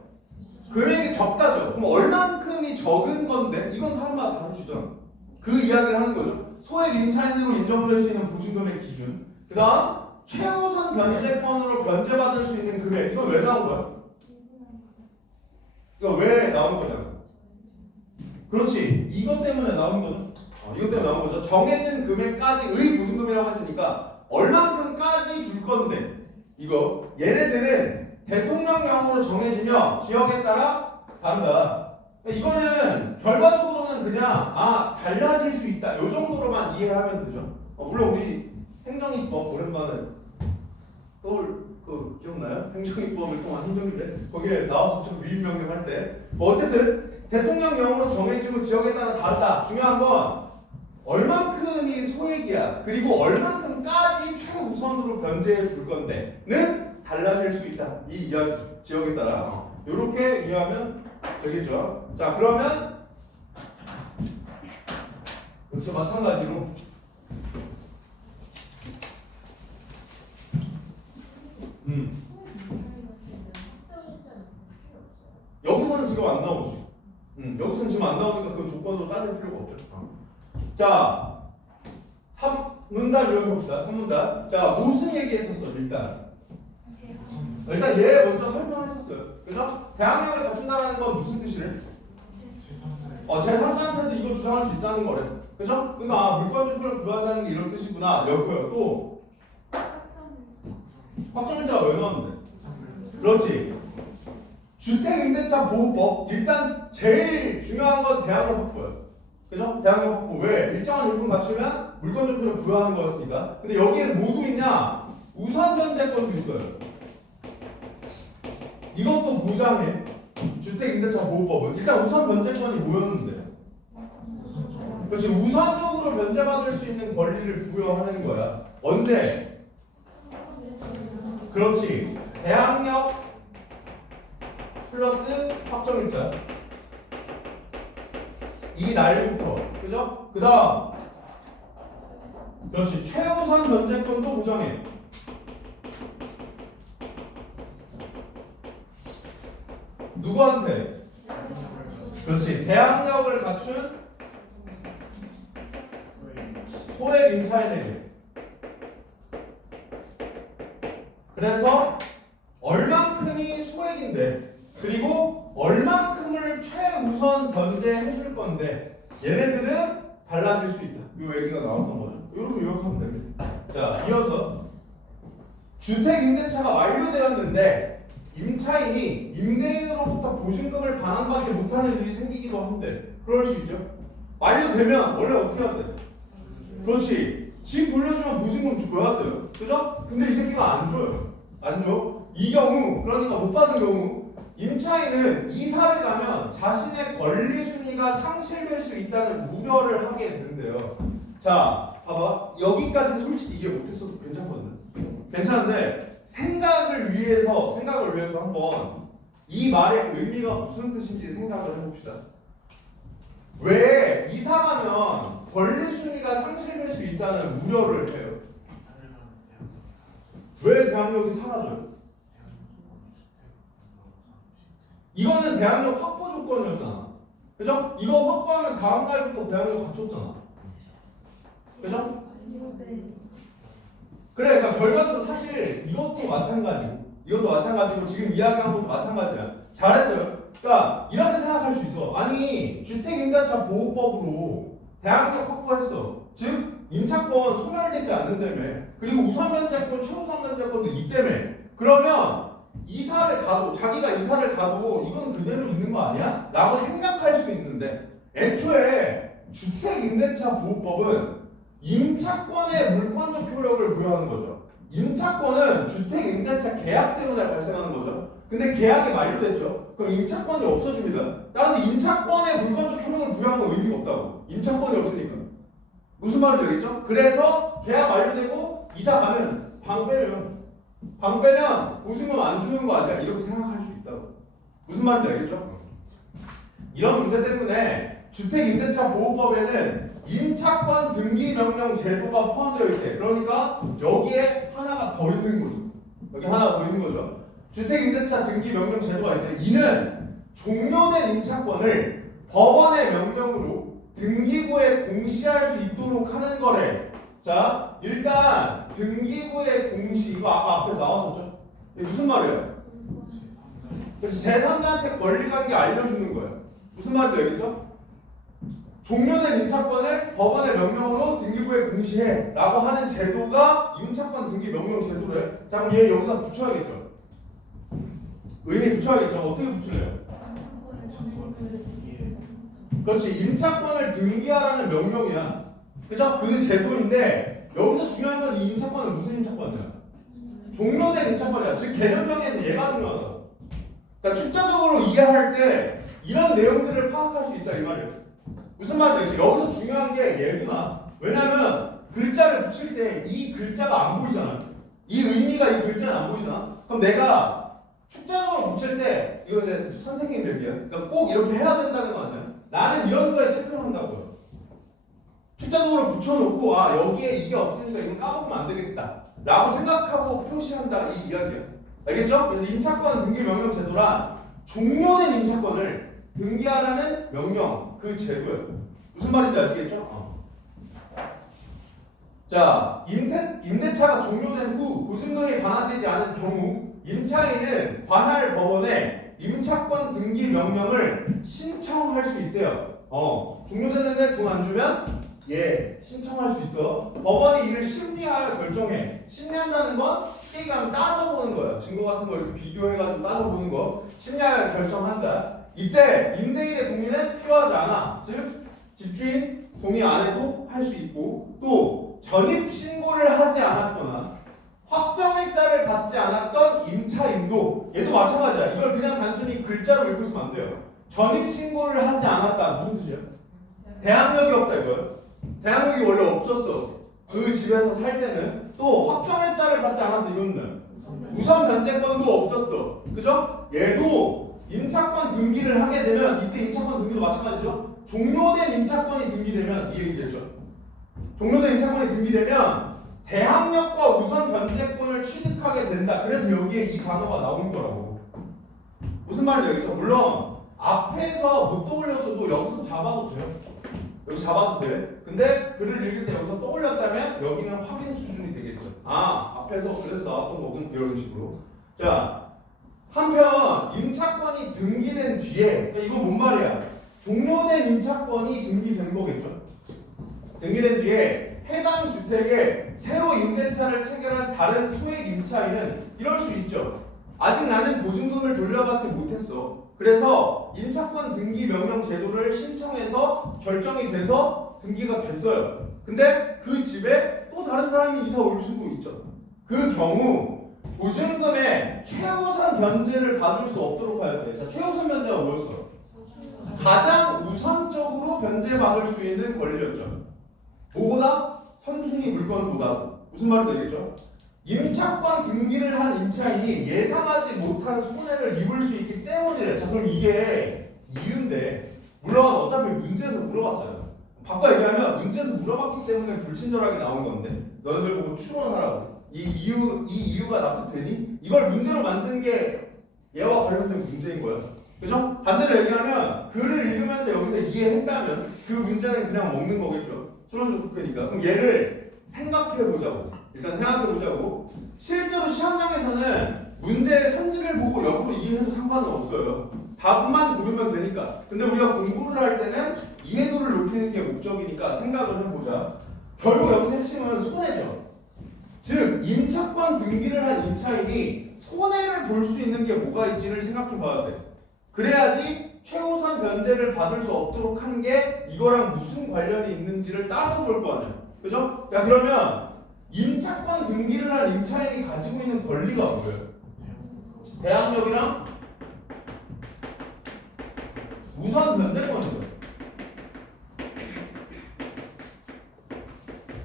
금액이 적다죠. 그럼 얼만큼이 적은 건데 이건 사람마다 다르시잖아. 그 이야기를 하는 거죠. 소액 임차인으로 인정될 수 있는 보증금의 기준. 그 다음 최우선 변제권으로 변제받을 수 있는 금액. 이거 왜 나온 거야? 이거 왜 나온 거냐고. 그렇지. 이것 때문에 나온 거죠. 이것 때문에 나온 거죠. 정해진 금액까지의 보증금이라고 했으니까 얼만큼까지 줄 건데 이거 얘네들은 대통령령으로 정해지며 지역에 따라 다른다. 이거는 결과적으로는 그냥 달라질 수 있다. 이 정도로만 이해하면 되죠. 물론 우리 행정입법 오랜만에 기억나요? 행정입법을 통한 행정인데 거기에 나와서 좀 위임명령 할 때 어쨌든 대통령령으로 정해지고 지역에 따라 다르다. 중요한 건 얼만큼이 소액이야. 그리고 얼만큼까지 최우선으로 변제해 줄 건데는 달라질 수 있다. 이 이야기죠. 지역에 따라. 이렇게 이해하면 되겠죠. 자 그러면 역시 마찬가지로 여기서는 지금 안 나오지. 여기서는 지금 안 나오니까 그 조건으로 따질 필요가 없죠. 자, 3문단 이렇게 봅시다. 3문단. 자, 무슨 얘기했었어? 일단 얘 먼저 설명했었어요. 그죠? 대항력을 갖춘다는 건 무슨 뜻이래? 제3자한테도 이거 주장할 수 있다는 거래. 그죠? 그러니까 물권 증표를 구한다는 게 이런 뜻이구나. 여고요. 또 확정일자가 왜 나오는데? 그렇지. 주택임대차 보호법 일단 제일 중요한 건 대항력 확보예요. 그죠? 대항력 확보. 왜? 일정한 요건 갖추면 물권 증표를 부여하는 거였으니까. 근데 여기에는 뭐도 있냐? 우선 변제권도 있어요. 이것도 보장해. 주택임대차 보호법은 일단 우선 변제권이 뭐였는데? 그렇지. 우선적으로 변제받을 수 있는 권리를 부여하는 거야. 언제? 그렇지. 대항력 플러스 확정일자. 이 날부터. 그죠? 그 다음. 그렇지. 최우선 변제권도 보장해. 누구한테? 그렇지. 대항력을 갖춘 소액 임차인에게. 그래서 얼만큼이 소액인데 그리고 얼만큼을 최우선 변제해 줄 건데 얘네들은 달라질 수 있다. 이 얘기가 나왔던 거죠. 이렇게 요약하면 됩니다. 자, 이어서 주택임대차가 완료되었는데 임차인이 임대인으로부터 보증금을 반환받지 못하는 일이 생기기도 한데 그럴 수 있죠. 완료되면 원래 어떻게 해야 돼? 그렇지. 집 돌려주면 보증금 줘야 돼요. 그죠? 근데 이 새끼가 안 줘요. 안 줘. 이 경우, 그러니까 못 받은 경우 임차인은 이사를 가면 자신의 권리 순위가 상실될 수 있다는 우려를 하게 된대요. 자, 봐봐. 여기까지 솔직히 이해 못했어도 괜찮거든. 괜찮은데 생각을 위해서 한번 이 말의 의미가 무슨 뜻인지 생각을 해봅시다. 왜 이사 가면 권리 순위가 상실될 수 있다는 우려를 해요? 왜 대항력이 사라져요? 이거는 대항력 확보 조건이었잖아. 그죠? 이거 확보하면 다음 달부터 대항력 갖췄잖아. 그죠? 그래, 그러니까 결과적으로 사실 이것도 마찬가지고 지금 이야기한 것도 마찬가지야. 잘했어요. 그러니까 이렇게 생각할 수 있어. 아니 주택임대차 보호법으로 대항력 확보했어. 즉 임차권 소멸되지 않는다며. 그리고 우선 변제권, 최우선 변제권도 있다며. 그러면 자기가 이사를 가도 이건 그대로 있는 거 아니야? 라고 생각할 수 있는데 애초에 주택임대차 보호법은 임차권의 물권적 효력을 부여하는 거죠. 임차권은 주택임대차 계약 때문에 발생하는 거죠. 근데 계약이 만료됐죠. 그럼 임차권이 없어집니다. 따라서 임차권의 물권적 효력을 부여하는 건 의미가 없다고. 임차권이 없으니까. 무슨 말인지 알겠죠? 그래서 계약 만료되고 이사 가면 방 빼면 보증금 안 주는 거 아니야? 이렇게 생각할 수 있다고. 무슨 말인지 알겠죠? 이런 문제 때문에 주택임대차 보호법에는 임차권 등기 명령 제도가 포함되어 있대. 그러니까 여기에 하나가 더 있는 거죠. 여기 하나가 더 있는 거죠. 주택임대차 등기 명령 제도가 있대. 이는 종료된 임차권을 법원의 명령으로 등기부에 공시할 수 있도록 하는 거래. 자, 일단 등기부의 공시 이거 아까 앞에 나왔었죠? 이게 무슨 말이에요? 그래서 제3자한테 권리관계 알려주는 거예요. 무슨 말인지 알겠죠? 종료된 임차권을 법원의 명령으로 등기부에 공시해 라고 하는 제도가 임차권 등기 명령 제도래. 자, 그럼 얘 여기다 붙여야겠죠? 의미 붙여야겠죠? 어떻게 붙일래요? 그렇지. 임차권을 등기하라는 명령이야. 그죠? 그 제도인데 여기서 중요한 건 이 임차권은 무슨 임차권이야? 종료된 임차권이야. 즉 개념정의에서 얘가 중요하다. 그러니까 출자적으로 이해할 때 이런 내용들을 파악할 수 있다 이 말이에요. 무슨 말인지 여기서 중요한 게 얘구나. 왜냐면 글자를 붙일 때 이 글자가 안 보이잖아. 이 의미가 이 글자는 안 보이잖아. 그럼 내가 출자적으로 붙일 때 이거 이제 선생님 얘기야. 그러니까 꼭 이렇게 해야 된다는 거 아니야? 나는 이런 거에 체크를 한다고요. 출자적으로 붙여놓고 여기에 이게 없으니까 이거 까먹으면 안 되겠다 라고 생각하고 표시한다 이 이야기야. 알겠죠? 그래서 임차권 등기 명령 제도란 종료된 임차권을 등기하라는 명령 그 제도예요. 무슨 말인지 아시겠죠? 자, 임대차가 종료된 후 보증금이 반환되지 않은 경우 임차인은 관할 법원에 임차권 등기 명령을 신청할 수 있대요. 종료됐는데 돈 안 주면 신청할 수 있어. 법원이 이를 심리하여 결정해. 심리한다는 건 쉽게 얘기하면 따져보는 거예요. 증거 같은 거 이렇게 비교해가지고 따져보는 거. 심리하여 결정한다. 이때 임대인의 동의는 필요하지 않아. 즉 집주인 동의 안 해도 할 수 있고, 또 전입 신고를 하지 않았거나 확정일자를 받지 않았던 임차인도 얘도 마찬가지야. 이걸 그냥 단순히 글자로 읽고 있으면 안 돼요. 전입 신고를 하지 않았다. 무슨 뜻이야? 대항력이 없다 이거예요. 대항력이 원래 없었어. 그 집에서 살 때는. 또 확정일자를 받지 않았어. 이거는 우선 변제권도 없었어. 그죠? 얘도 임차권 등기를 하게 되면 이때 임차권 등기도 마찬가지죠. 종료된 임차권이 등기되면 이 얘기겠죠. 종료된 임차권이 등기되면 대항력과 우선 변제권을 취득하게 된다. 그래서 여기에 이 단어가 나온 거라고. 무슨 말인지 알겠죠? 물론 앞에서 못 떠올렸어도 여기서 잡아도 돼요. 여기 잡아도 돼. 근데 글을 읽을 때 여기서 떠올렸다면 여기는 확인 수준이 되겠죠. 앞에서 그래서 나왔던 거군. 이런 식으로. 자, 한편 임차권이 등기된 뒤에, 이건 뭔 말이야? 종료된 임차권이 등기된 거겠죠. 등기된 뒤에 해당 주택에 새로 임대차를 체결한 다른 소액 임차인은 이럴 수 있죠. 아직 나는 보증금을 돌려받지 못했어. 그래서 임차권 등기 명령 제도를 신청해서 결정이 돼서 등기가 됐어요. 근데 그 집에 또 다른 사람이 이사 올 수도 있죠. 그 경우 보증금의 최우선 변제를 받을 수 없도록 해야 돼. 자, 최우선 변제가 뭐였어? 가장 우선적으로 변제받을 수 있는 권리였죠. 뭐보다? 선순위 물건보다. 무슨 말인지 알겠죠? 임차권 등기를 한 임차인이 예상하지 못한 손해를 입을 수 있기 때문이래. 자, 그럼 이게 이유인데, 물론 어차피 문제에서 물어봤어요. 바꿔 얘기하면 문제에서 물어봤기 때문에 불친절하게 나온 건데, 너희들 보고 추론하라고. 이 이유가 납득되니? 이걸 문제로 만든 게 얘와 관련된 문제인 거야. 그죠? 반대로 얘기하면 글을 읽으면서 여기서 이해했다면 그 문제는 그냥 먹는 거겠죠. 추론적 특혜니까. 그럼 얘를 생각해보자고. 일단 생각해보자고. 실제로 시험장에서는 문제의 선지를 보고 역으로 이해해도 상관은 없어요. 답만 고르면 되니까. 근데 우리가 공부를 할 때는 이해도를 높이는 게 목적이니까 생각을 해보자. 결국 여기서 핵심은 손해죠. 즉 임차권 등기를 한 임차인이 손해를 볼 수 있는 게 뭐가 있지를 생각해봐야 돼. 그래야지 최우선 변제를 받을 수 없도록 한 게 이거랑 무슨 관련이 있는지를 따져볼 거 아니야. 그죠? 야, 그러면 임차권 등기를 한 임차인이 가지고 있는 권리가 뭐예요? 대항력이랑 우선 변제권이죠.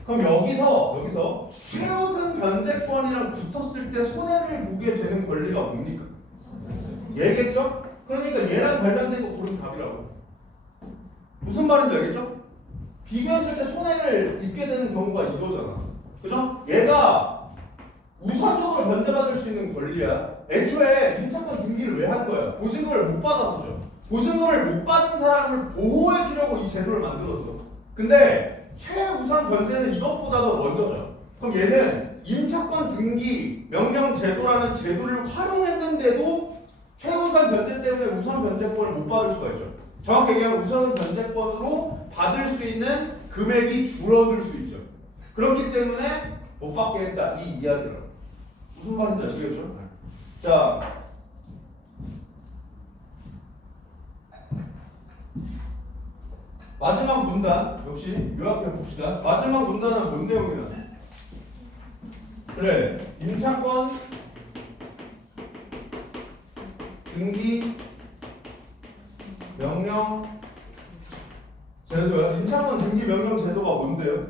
그럼 여기서 최우선 변제권이랑 붙었을 때 손해를 보게 되는 권리가 뭡니까? 얘겠죠? 그러니까 얘랑 관련된 거 고르면 답이라고. 무슨 말인지 알겠죠? 비교했을 때 손해를 입게 되는 경우가 이거잖아. 그죠? 얘가 우선적으로 변제받을 수 있는 권리야. 애초에 임차권 등기를 왜 한 거야? 보증금을 못 받아서죠. 보증금을 못 받은 사람을 보호해 주려고 이 제도를 만들었어. 근데 최우선 변제는 이것보다도 먼저죠. 그럼 얘는 임차권 등기 명령 제도라는 제도를 활용했는데도 최우선 변제 때문에 우선 변제권을 못 받을 수가 있죠. 정확히 얘기하면 우선 변제권으로 받을 수 있는 금액이 줄어들 수 있죠. 그렇기 때문에 못 받게 했다. 이 이야기를. 무슨 말인지 아시겠죠? 자, 마지막 문단 역시 요약해 봅시다. 마지막 문단은 뭔 내용이냐? 그래, 임차권 등기 명령 제도야. 임차권 등기 명령 제도가 뭔데요?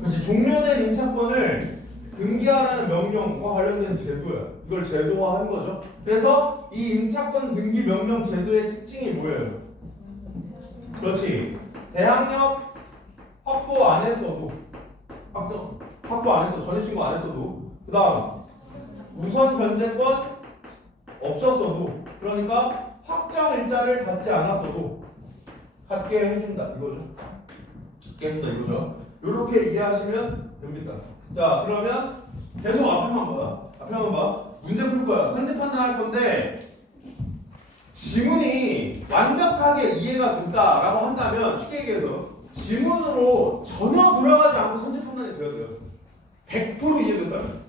그렇지, 종료된 임차권을 등기하라는 명령과 관련된 제도야. 이걸 제도화한 거죠. 그래서 이 임차권 등기 명령 제도의 특징이 뭐예요? 그렇지, 대항력 확보 안 했어도, 확보 안 했어, 전입신고 안 했어도, 그 다음 우선 변제권 없었어도, 그러니까 확정 일자를 받지 않았어도 갖게 해준다 이거죠. 갖게 해준다 이거죠. 이렇게 이해하시면 됩니다. 자, 그러면 계속 앞에만 봐. 문제 풀 거야. 선지 판단할 건데 지문이 완벽하게 이해가 된다라고 한다면 쉽게 얘기해서 지문으로 전혀 들어가지 않고 선제 판단이 되어야 돼요. 100% 이해된다면.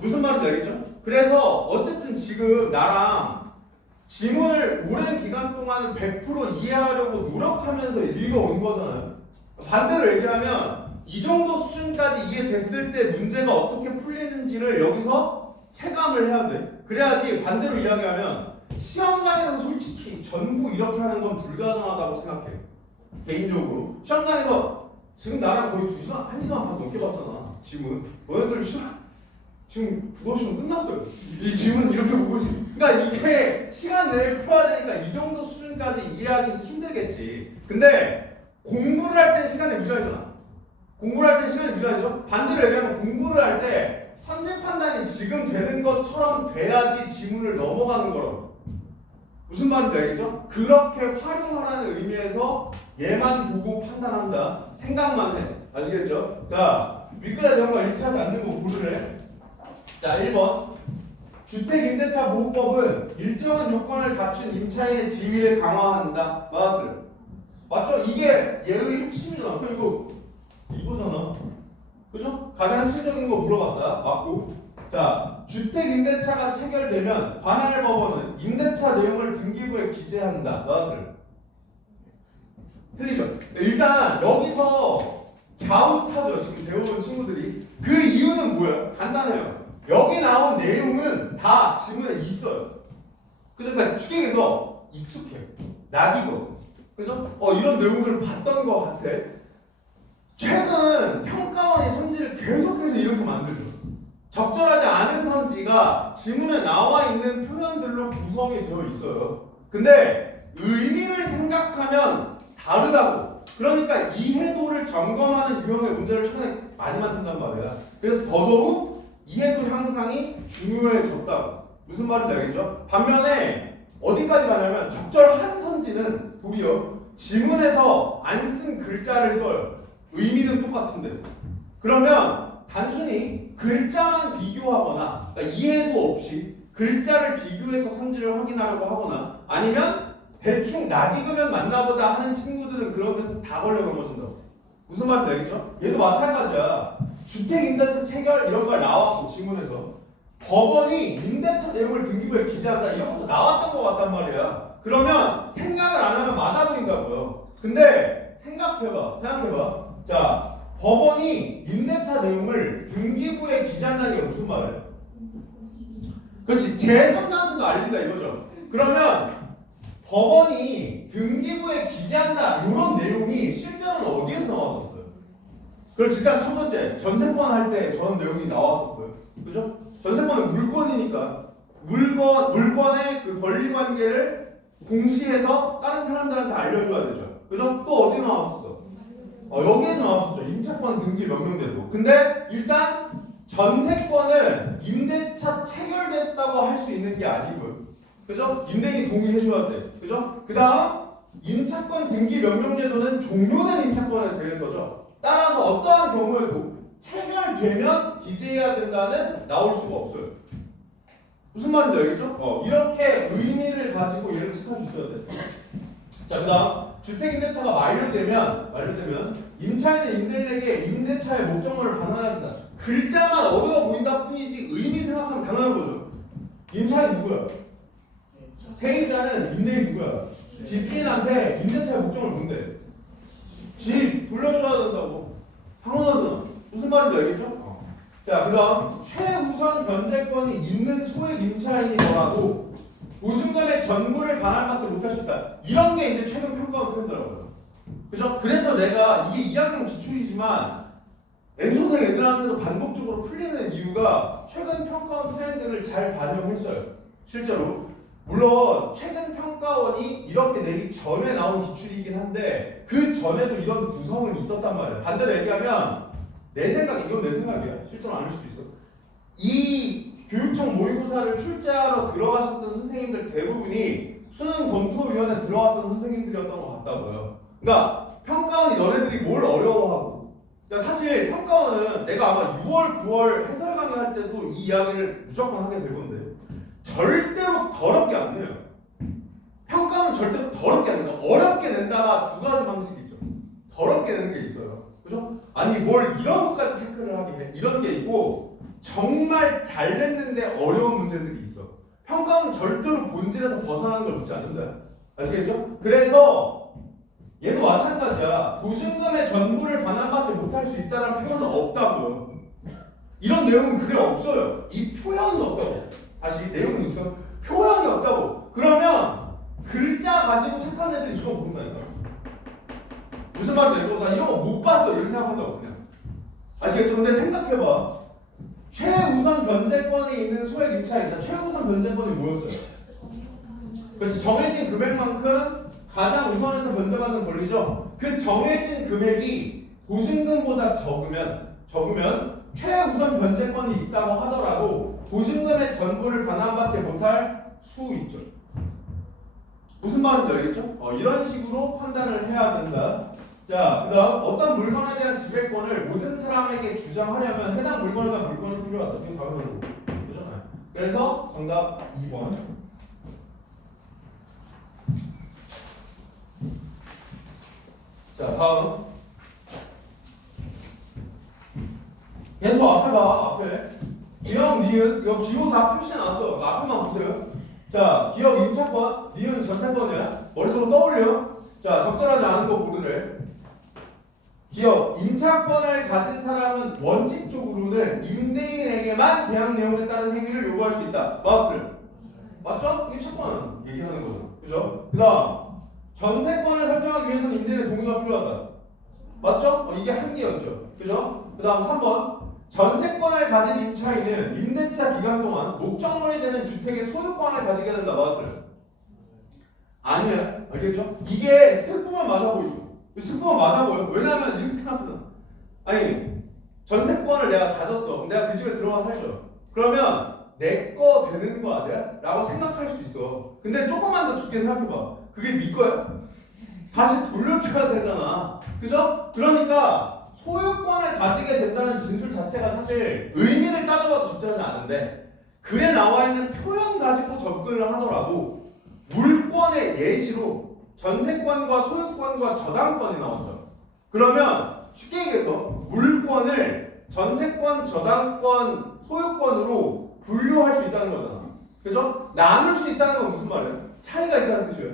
무슨 말인지 알겠죠? 그래서 어쨌든 지금 나랑 지문을 오랜 기간 동안 100% 이해하려고 노력하면서 읽어온 거잖아요. 반대로 얘기하면 이 정도 수준까지 이해됐을 때 문제가 어떻게 풀리는지를 여기서 체감을 해야 돼. 그래야지 반대로 이야기하면 시험장에서 솔직히 전부 이렇게 하는 건 불가능하다고 생각해. 개인적으로 시험장에서 지금 나랑 거의 2시간, 1시간 반 넘게 봤잖아. 지문 너네들 지금 국어 시험 끝났어요. 이 지문은 이렇게 보고 있어. 그러니까 이게 시간 내에 풀어야 되니까 이 정도 수준까지 이해하기는 힘들겠지. 근데 공부를 할 때는 시간이 무제한이잖아. 공부를 할 때는 시간이 무제한이죠. 반대로 얘기하면 공부를 할 때 선제 판단이 지금 되는 것처럼 돼야지 지문을 넘어가는 거라고. 무슨 말인지 알겠죠? 그렇게 활용하라는 의미에서 얘만 보고 판단한다. 생각만 해. 아시겠죠? 자, 윗글에 대한 거 일치하지 않는 거 고르래. 자, 1번. 주택임대차 보호법은 일정한 요건을 갖춘 임차인의 지위를 강화한다. 맞아, 틀려? 맞죠? 이게 예의 핵심이잖아. 그리고 이거잖아. 그죠? 가장 핵심적인 거 물어봤다. 맞고. 자, 주택임대차가 체결되면 관할 법원은 임대차 내용을 등기부에 기재한다. 맞아, 틀려? 틀리죠? 일단 여기서 갸웃하죠. 지금 배워온 친구들이. 그 이유는 뭐야? 간단해요. 여기 나온 내용은 다 지문에 있어요. 그래서 그러니까 추격해서 익숙해요. 낙이거든. 그래서 이런 내용들을 봤던 것 같아. 최근 평가원이 선지를 계속해서 이렇게 만들죠. 적절하지 않은 선지가 지문에 나와 있는 표현들로 구성이 되어 있어요. 근데 의미를 생각하면 다르다고. 그러니까 이해도를 점검하는 유형의 문제를 최근에 많이 만든단 말이야. 그래서 더더욱 이해도 향상이 중요해졌다고. 무슨 말인지 알겠죠? 반면에 어디까지 가냐면 적절한 선지는 도리어 지문에서 안 쓴 글자를 써요. 의미는 똑같은데. 그러면 단순히 글자만 비교하거나 그러니까 이해도 없이 글자를 비교해서 선지를 확인하려고 하거나 아니면 대충 낯익으면 맞나보다 하는 친구들은 그런 데서 다 걸려 넘어진다고. 무슨 말인지 알겠죠? 얘도 마찬가지야. 주택임대차 체결 이런 걸 나왔고 지문에서 법원이 임대차 내용을 등기부에 기재한다 이런 것도 나왔던 것 같단 말이야. 그러면 생각을 안 하면 맞아 보인다고요. 근데 생각해봐. 자, 법원이 임대차 내용을 등기부에 기재한다는 게 무슨 말이야? 그렇지. 제3자한테도 알린다 이거죠. 그러면 법원이 등기부에 기재한다 이런 내용이 실제로는 어디에서 나왔었어요? 그렇지. 일단 첫 번째 전세권 할 때 저런 내용이 나왔었고요. 그죠? 전세권은 물건이니까 물건의 그 권리 관계를 공시해서 다른 사람들한테 알려줘야 되죠. 그죠? 또 어디 나왔었어? 여기에 나왔었죠. 임차권 등기 명령제도. 근데 일단 전세권은 임대차 체결됐다고 할 수 있는 게 아니고요. 그죠? 임대인이 동의해줘야 돼. 그죠? 그 다음 임차권 등기 명령제도는 종료된 임차권에 대해서죠. 따라서 어떠한 경우에도 체결되면 기재해야 된다는 나올 수가 없어요. 무슨 말인지 알겠죠? 이렇게 의미를 가지고 얘를 체크할 수 있어야 돼. 자, 그 다음 주택임대차가 만료되면 임차인은 임대인에게 임대차의 목적물을 반환해야 된다. 글자만 어려워 보인다 뿐이지 의미 생각하면 당연한 거죠. 임차인 누구야? 세입자는 임대인 누구야? 집주인한테 임대차의 목적을 뭔데? 집 돌려줘야 된다고. 당연하잖아. 무슨 말인지 알겠죠? 자, 그 다음 최우선 변제권이 있는 소액 임차인이더라도 보증금의 전부를 반환받지 못할 수 있다. 이런 게 이제 최근 평가가 트렌드라고요. 그죠? 그래서 내가 이게 2학년 기출이지만 N소생 애들한테도 반복적으로 풀리는 이유가 최근 평가원 트렌드를 잘 반영했어요. 실제로. 물론 최근 평가원이 이렇게 내기 전에 나온 기출이긴 한데 그 전에도 이런 구성은 있었단 말이에요. 반대로 얘기하면 내 생각이야. 실제로 아닐 수도 있어. 이 교육청 모의고사를 출제하러 들어가셨던 선생님들 대부분이 수능 검토위원회에 들어갔던 선생님들이었던 것 같다고요. 그러니까 평가원이 너네들이 뭘 어려워하고 그러니까 사실 평가원은 내가 아마 6월, 9월 해설 강의할 때도 이 이야기를 무조건 하게 될 건데 절대로 더럽게 안 내요. 평가는 절대 더럽게 안 낸다. 어렵게 낸다가 두 가지 방식이 있죠. 더럽게 내는 게 있어요. 그죠? 아니 뭘 이런 것까지 체크를 하게 해. 이런 게 있고 정말 잘 냈는데 어려운 문제들이 있어. 평가는 절대로 본질에서 벗어나는 걸 묻지 않는다. 아시겠죠? 그래서 얘도 마찬가지야. 보증금의 전부를 반환받지 못할 수 있다는 표현은 없다고요. 이런 내용은 글에 없어요. 이 표현은 없다고. 다시 내용은 있어. 표현이 없다고. 그러면 글자 가지고 착한 애들 이거 모른다니까. 무슨 말인지 나 이런 거 못 봤어. 이렇게 생각한다고 그냥. 아시겠죠? 근데 생각해봐. 최우선 변제권이 있는 소액 임차인이다. 최우선 변제권이 뭐였어요? 그렇지. 정해진 금액만큼 가장 우선해서 변제받는 권리죠. 그 정해진 금액이 보증금보다 적으면 최우선 변제권이 있다고 하더라도 보증금의 전부를 반환받지 못할 수 있죠. 무슨 말인지 알겠죠? 이런 식으로 판단을 해야 된다. 자, 그 다음 어떤 물건에 대한 지배권을 모든 사람에게 주장하려면 해당 물건이나 물건이 필요하다. 이거 바로 그런 거고. 그죠? 그래서 정답 2번. 자, 다음. 계속 앞에 봐, 앞에. 기억, 니은, 이거 기호 다 표시해놨어. 앞에만 보세요. 자, 기억 임차권, 니은 전차권이야. 머릿속으로 떠올려. 자, 적절하지 않은 거 고르래. 기억, 임차권을 가진 사람은 원칙적으로는 임대인에게만 계약 내용에 따른 행위를 요구할 수 있다. 맞죠? 맞죠? 이게 채권 얘기하는 거죠. 그죠? 그 다음, 전세권을 설정하기 위해서는 임대인의 동의가 필요하다. 맞죠? 이게 한계였죠. 그죠? 그 다음 3번. 전세권을 가진 임차인은 임대차 기간 동안 목적물이 되는 주택의 소유권을 가지게 된다. 맞죠? 아니야. 알겠죠? 이게 슬프면 맞아 보이죠. 슬프면 맞아 보여. 왜냐면 이렇게 생각하면 아니 전세권을 내가 가졌어. 내가 그 집에 들어가 살죠. 그러면 내 거 되는 거 아니야? 라고 생각할 수 있어. 근데 조금만 더 깊게 생각해봐. 그게 네 거야? 다시 돌려줘야 되잖아. 그죠? 그러니까 소유권을 가지게 된다는 진술 자체가 사실 의미를 따져봐도 적절하지 않은데 글에 나와 있는 표현 가지고 접근을 하더라도 물권의 예시로 전세권과 소유권과 저당권이 나오죠. 그러면 쉽게 얘기해서 물권을 전세권, 저당권, 소유권으로 분류할 수 있다는 거잖아. 그죠? 나눌 수 있다는 건 무슨 말이에요? 차이가 있다는 뜻이에요.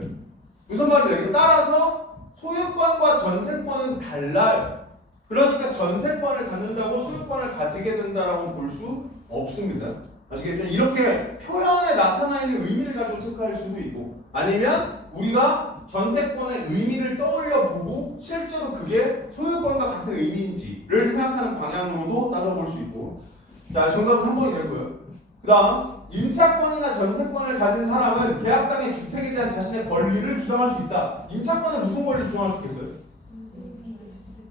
무슨 말이에요? 따라서 소유권과 전세권은 달라요. 그러니까 전세권을 갖는다고 소유권을 가지게 된다라고 볼 수 없습니다. 아시겠죠? 이렇게 표현에 나타나 있는 의미를 가지고 체크할 수도 있고 아니면 우리가 전세권의 의미를 떠올려 보고 실제로 그게 소유권과 같은 의미인지를 생각하는 방향으로도 따져볼 수 있고 자 정답은 3번이 되고요. 그 다음 임차권이나 전세권을 가진 사람은 계약상의 주택에 대한 자신의 권리를 주장할 수 있다. 임차권은 무슨 권리를 주장할 수 있겠어요?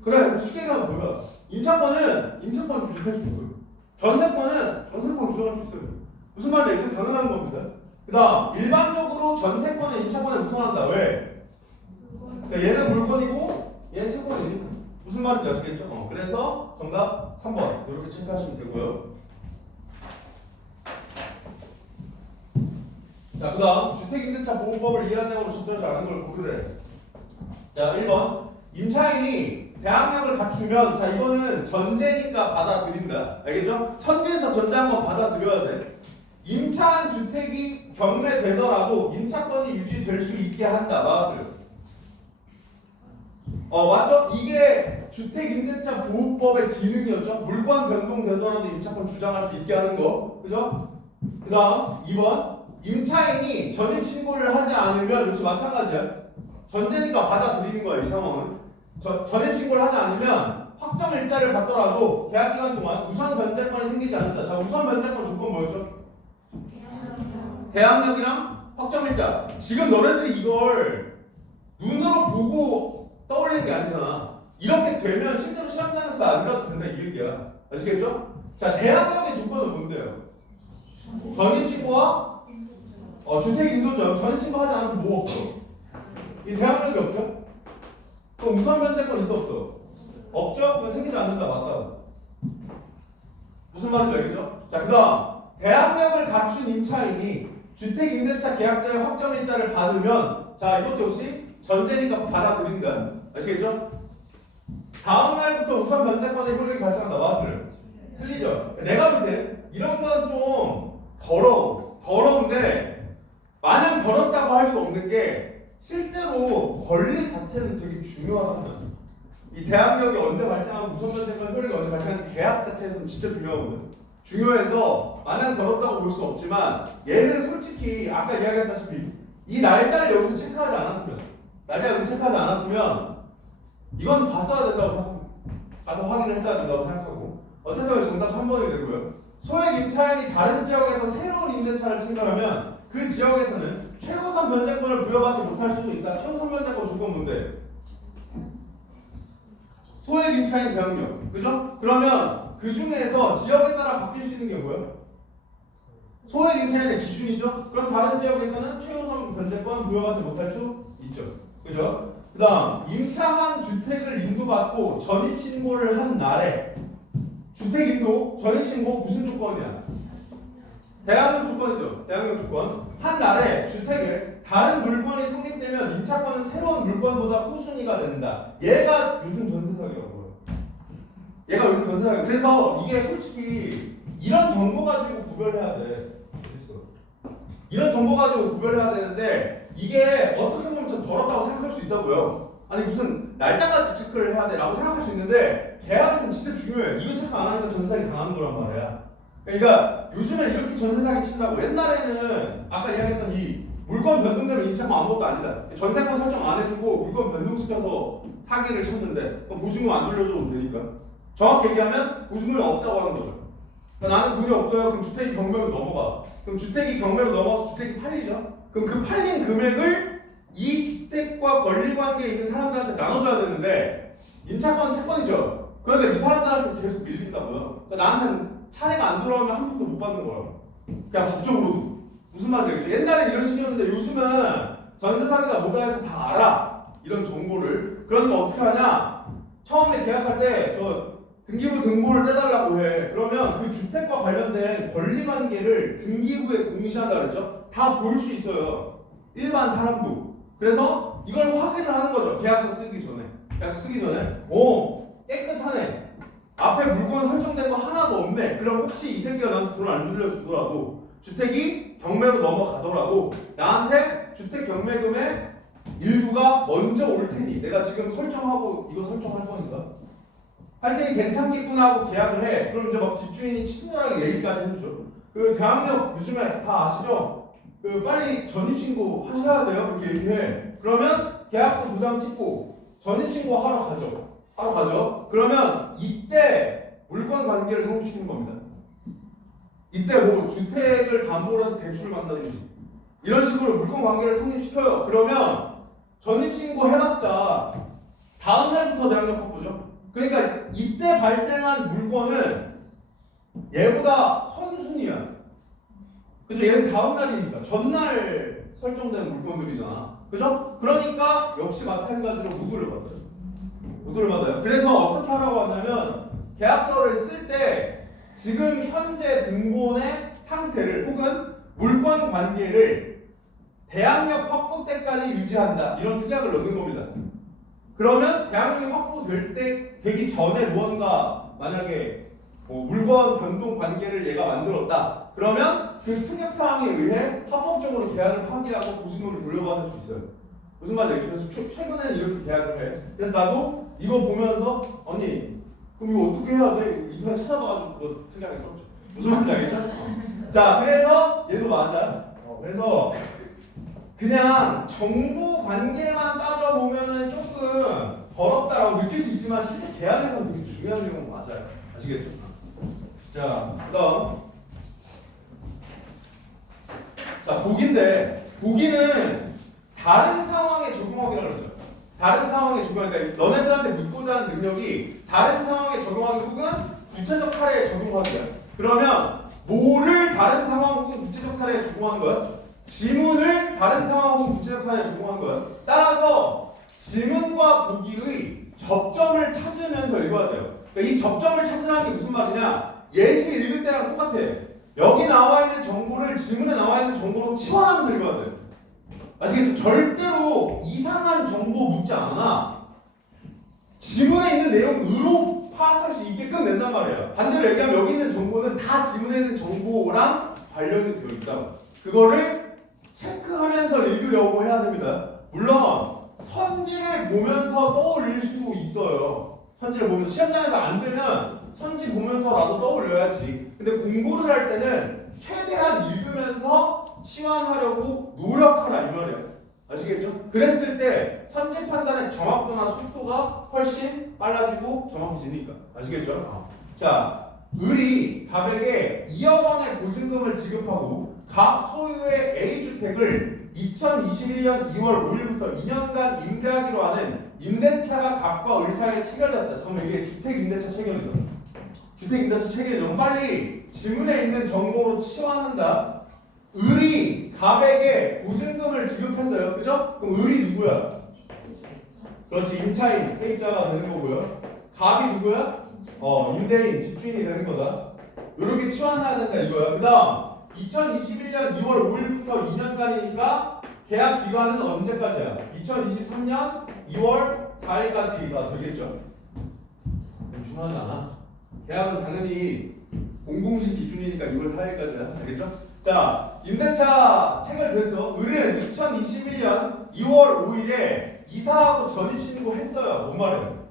그래 쉽게 얘기하면 뭐야? 임차권을 주장할 수 있어요. 전세권을 주장할 수 있어요. 무슨 말인지 이렇게 가능한 겁니다. 그 다음 일반적으로 전세권은 임차권에 우선한다. 왜? 그러니까 얘는 물건이고 얘는 채권이니까 무슨 말인지 아시겠죠? 그래서 정답 3번 이렇게 체크하시면 되고요. 자, 그 다음 주택임대차 보호법을 이해한 내용으로 적절하지 않은 걸 고르래. 자, 1번 임차인이 배항력을 갖추면 자 이거는 전제니까 받아들인다. 알겠죠? 선제에서 전제한 건 받아들여야 돼. 임차한 주택이 경매되더라도 임차권이 유지될 수 있게 한다. 맞아요. 맞죠? 이게 주택임대차 보호법의 기능이었죠. 물권 변동되더라도 임차권 주장할 수 있게 하는 거. 그죠? 그 다음 2번 임차인이 전입신고를 하지 않으면 역시 마찬가지야. 전제니까 받아들이는 거야. 이 상황은 전입신고를 하지 않으면 확정일자를 받더라도 계약기간 동안 우선 변제권이 생기지 않는다. 자 우선 변제권 조건 뭐였죠? 대항력이랑 확정일자. 지금 너네들이 이걸 눈으로 보고 떠올리는 게 아니잖아. 이렇게 되면 실제로 시험장에서 안 가도 된다 이 얘기야. 아시겠죠? 자 대항력의 조건은 뭔데요? 전입신고와 주택인도죠. 전입신고하지 않아서 뭐 없어? 이 대항력이 없죠? 그럼 우선 변제권 있어 없어? 없죠? 그건 생기지 않는다. 맞다. 무슨 말인지 알겠죠? 자 그 다음 대항력을 갖춘 임차인이 주택임대차 계약서의 확정일자를 받으면 자 이것도 역시 전제니까 받아들인다. 아시겠죠? 다음 날부터 우선 변제권의 효력이 발생한다. 맞죠? 틀리죠? 내가 볼 때 이런 건 좀 더러운데 마냥 더럽다고 할 수 없는 게 실제로 권리 자체는 되게 중요하거든. 이 대항력이 언제 발생하고 우선 변제권 효력이 언제 발생하는지 계약 자체에서는 진짜 중요하거든. 중요해서 마냥 더럽다고 볼 수 없지만 얘는 솔직히 아까 이야기했다시피 이 날짜를 여기서 체크하지 않았으면 이건 봤어야 된다고 생각합니다. 가서 확인을 했어야 된다고 생각하고 어쨌든 정답 3번이 되고요. 소액 임차인이 다른 지역에서 새로운 임대차를 신청하면 그 지역에서는 최우선 변제권을 부여받지 못할 수도 있다. 최우선 변제권 조건 뭔데? 소액 임차인 대항력. 그죠? 그러면 그 중에서 지역에 따라 바뀔 수 있는 게 뭐예요? 소액 임차인의 기준이죠? 그럼 다른 지역에서는 최우선 변제권 부여받지 못할 수 있죠. 그죠? 그 다음 임차한 주택을 인수받고 전입신고를 한 날에 주택인도 전입신고 무슨 조건이야? 대항력 조건이죠. 대항력 조건. 한 날에 주택에 다른 물건이 성립되면 임차권은 새로운 물건보다 후순위가 된다. 얘가 요즘 전세사기라고요. 얘가 요즘 전세사기. 그래서 이게 솔직히 이런 정보 가지고 구별해야 돼. 이런 정보 가지고 구별해야 되는데 이게 어떻게 보면 좀 더럽다고 생각할 수 있다고요. 아니 무슨 날짜까지 체크를 해야 돼 라고 생각할 수 있는데 계약에서는 진짜 중요해. 이거 체크 안 하니까 전세사기 당하는 거란 말이야. 그러니까 요즘에 이렇게 전세사기 친다고. 옛날에는 아까 이야기했던 이 물건 변동되면 임차권 아무것도 아니다. 전세권 설정 안 해주고 물건 변동시켜서 사기를 쳤는데 그럼 보증금 안 돌려줘도 되니까. 정확히 얘기하면 보증금이 없다고 하는 거죠. 그러니까 나는 돈이 없어요. 그럼 주택이 경매로 넘어가. 그럼 주택이 경매로 넘어가서 주택이 팔리죠. 그럼 그 팔린 금액을 이 주택과 권리관계에 있는 사람들한테 나눠줘야 되는데 임차권 채권이죠. 그러니까 이 사람들한테 계속 밀린다고요. 그러니까 나한테는 차례가 안 들어오면 한 푼도 못 받는 거야. 그냥 법적으로도. 무슨 말이에요? 옛날엔 이런 식이었는데 요즘은 전세사기가 뭐다해서 다 알아. 이런 정보를. 그러니까 어떻게 하냐? 처음에 계약할 때 저 등기부 등본을 떼달라고 해. 그러면 그 주택과 관련된 권리관계를 등기부에 공시한다 그랬죠? 다 볼 수 있어요. 일반 사람도. 그래서 이걸 확인을 하는 거죠. 계약서 쓰기 전에. 계약서 쓰기 전에. 오, 깨끗하네. 앞에 물건 설정된 거 하나도 없네. 그럼 혹시 이 새끼가 나한테 돈을 안 돌려주더라도 주택이 경매로 넘어가더라도 나한테 주택 경매금의 일부가 먼저 올 테니 내가 지금 설정하고 이거 설정할 거니까 할 테니 괜찮겠구나 하고 계약을 해. 그럼 이제 막 집주인이 친절하게 얘기까지 해주죠. 그 대항력 요즘에 다 아시죠? 그 빨리 전입신고 하셔야 돼요. 이렇게 얘기해. 그러면 계약서 도장 찍고 전입신고 하러 가죠. 그러면 이때 물건 관계를 성립시키는 겁니다. 이때 뭐 주택을 담보로 해서 대출을 받는다든지 이런 식으로 물건 관계를 성립시켜요. 그러면 전입신고 해놨자 다음 날부터 대항력 확보죠. 그러니까 이때 발생한 물건은 얘보다 선순위야. 그죠? 얘는 다음 날이니까 전날 설정된 물건들이잖아. 그죠? 그러니까 역시 마찬가지로 무드를 받아요. 그래서 어떻게 하라고 하냐면 계약서를 쓸 때 지금 현재 등본의 상태를 혹은 물건 관계를 대항력 확보 때까지 유지한다. 이런 특약을 넣는 겁니다. 그러면 대항력이 되기 전에 무언가 만약에 뭐 물건 변동 관계를 얘가 만들었다. 그러면 그 특약 사항에 의해 합법적으로 계약을 파기하고 보증금을 돌려받을 수 있어요. 무슨 말이에요? 그래서 최근에는 이렇게 계약을 해. 그래서 나도 이거 보면서 아니 그럼 이거 어떻게 해야 돼? 인터넷 찾아봐가지고 그거 특약에 썼죠. 무슨 말인지 알겠죠? 자, 그래서 얘도 맞아. 그래서 그냥 정보 관계만 따져보면은 조금 더럽다라고 느낄 수 있지만 실제 계약에서는 되게 중요한 내용은 맞아요. 아시겠죠? 자, 그다음 자, 보기인데 보기는 다른 상황에 적용하기라고 그러죠. 다른 상황에 적용하니까 너네들한테 묻고자 하는 능력이 다른 상황에 적용하기 혹은 구체적 사례에 적용하기야. 그러면 뭐를 다른 상황 혹은 구체적 사례에 적용하는 거야? 지문을 다른 상황 혹은 구체적 사례에 적용하는 거야. 따라서 지문과 보기의 접점을 찾으면서 읽어야 돼요. 그러니까 이 접점을 찾으라는 게 무슨 말이냐? 예시 읽을 때랑 똑같아. 여기 나와 있는 정보를 지문에 나와 있는 정보로 치환하면서 읽어야 돼. 아시겠죠? 절대로 이상한 정보 묻지 않아. 지문에 있는 내용으로 파악할 수 있게끔 낸단 말이야. 반대로 얘기하면 여기 있는 정보는 다 지문에 있는 정보랑 관련이 되어 있다. 그거를 체크하면서 읽으려고 해야 됩니다. 물론 선지를 보면서 떠올릴 수 있어요. 선지를 보면서 시험장에서 안 되면 선지 보면서라도 떠올려야지. 근데 공부를 할 때는 최대한 읽으면서 치환하려고 노력하라 이 말이야. 아시겠죠? 그랬을 때 선지 판단의 정확도나 속도가 훨씬 빨라지고 정확해지니까. 아시겠죠? 자, 을이 갑에게 2억 원의 보증금을 지급하고 갑 소유의 A주택을 2021년 2월 5일부터 2년간 임대하기로 하는 임대차가 갑과 을 사이에 체결됐다. 잠깐만 이게 주택임대차 체결이죠. 주택임대차 체결이죠. 빨리 지문에 있는 정보로 치환한다. 을이 갑에게 보증금을 지급했어요. 그죠? 그럼 을이 누구야? 그렇지. 임차인, 세입자가 되는 거고요. 갑이 누구야? 임대인, 집주인이 되는 거다. 이렇게 치환해야 된다 이거야. 그 다음 2021년 2월 5일부터 2년간이니까 계약 기간은 언제까지야? 2023년 2월 4일까지가 되겠죠. 중요하지 않아. 계약은 당연히 공공식 기준이니까 2월 4일까지야. 알겠죠? 자, 임대차 체결됐어. 을은 2021년 2월 5일에 이사하고 전입신고 했어요. 뭔 말이에요?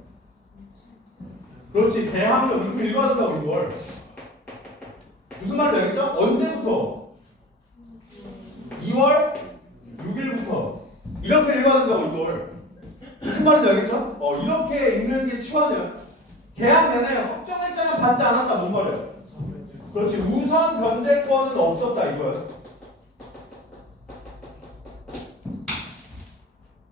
그렇지. 대항력 이렇게 읽어야 된다고 이걸. 무슨 말인지 알겠죠? 언제부터? 2월 6일부터 이렇게 읽어야 된다고 이걸. 무슨 말인지 알겠죠? 이렇게 읽는 게 치환이야. 계약 내내 확정일자는 받지 않았다. 뭔 말이에요? 그렇지. 우선 변제권은 없었다 이거야.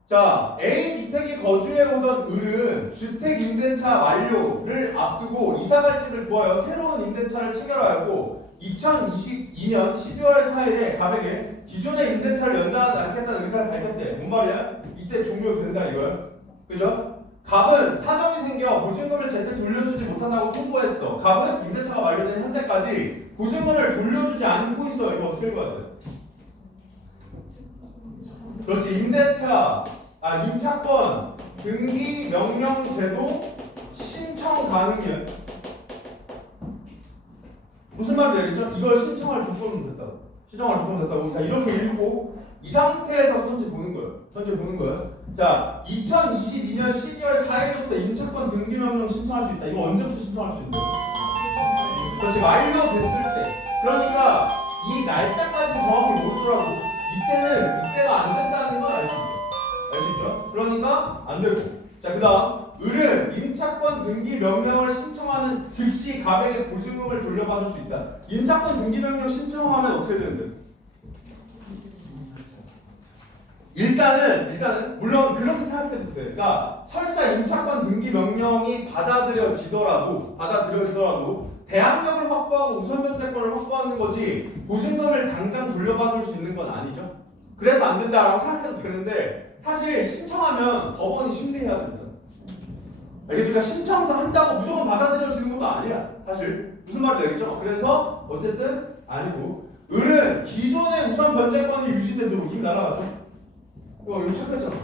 자, A주택에 거주해 오던 을은 주택 임대차 만료를 앞두고 이사갈 집을 구하여 새로운 임대차를 체결하였고 2022년 12월 4일에 갑에게 기존의 임대차를 연장하지 않겠다는 의사를 밝혔대. 뭔 말이야? 이때 종료된다 이거야. 그죠? 갑은 사정이 생겨 보증금을 제때 돌려주지 못한다고 통보했어. 갑은 임대차가 만료된 현재까지 보증금을 돌려주지 않고 있어. 이거 어떻게 읽어야 돼? 그렇지. 임차권 등기 명령 제도 신청 가능이야. 무슨 말인지 알겠죠? 이걸 신청할 조건은 됐다고. 신청할 조건은 됐다고. 자, 이렇게 읽고 이 상태에서 선지 보는 거예요. 선지 보는 거예요. 자, 2022년 12월 4일부터 임차권 등기 명령 신청할 수 있다. 이거 언제부터 신청할 수 있는데? 그렇지. 만료됐을 때. 그러니까 이 날짜까지 정확히 모르더라도 이때가 안 된다는 걸 알 수 있죠. 알 수 있죠? 그러니까 안 되고. 자, 그 다음 을은 임차권 등기 명령을 신청하는 즉시 갑에게 보증금을 돌려받을 수 있다. 임차권 등기 명령 신청하면 어떻게 되는데? 일단은 물론 그렇게 생각해도 돼. 그러니까 설사 임차권 등기 명령이 받아들여지더라도 대항력을 확보하고 우선 변제권을 확보하는 거지 보증금을 당장 돌려받을 수 있는 건 아니죠. 그래서 안 된다라고 생각해도 되는데 사실 신청하면 법원이 심리해야 됩니다. 그러니까 신청을 한다고 무조건 받아들여지는 것도 아니야. 사실 무슨 말인지 알겠죠? 그래서 어쨌든 아니고 을은 기존의 우선 변제권이 유지되도록 이미 날아갔죠. 이거 체크했잖아.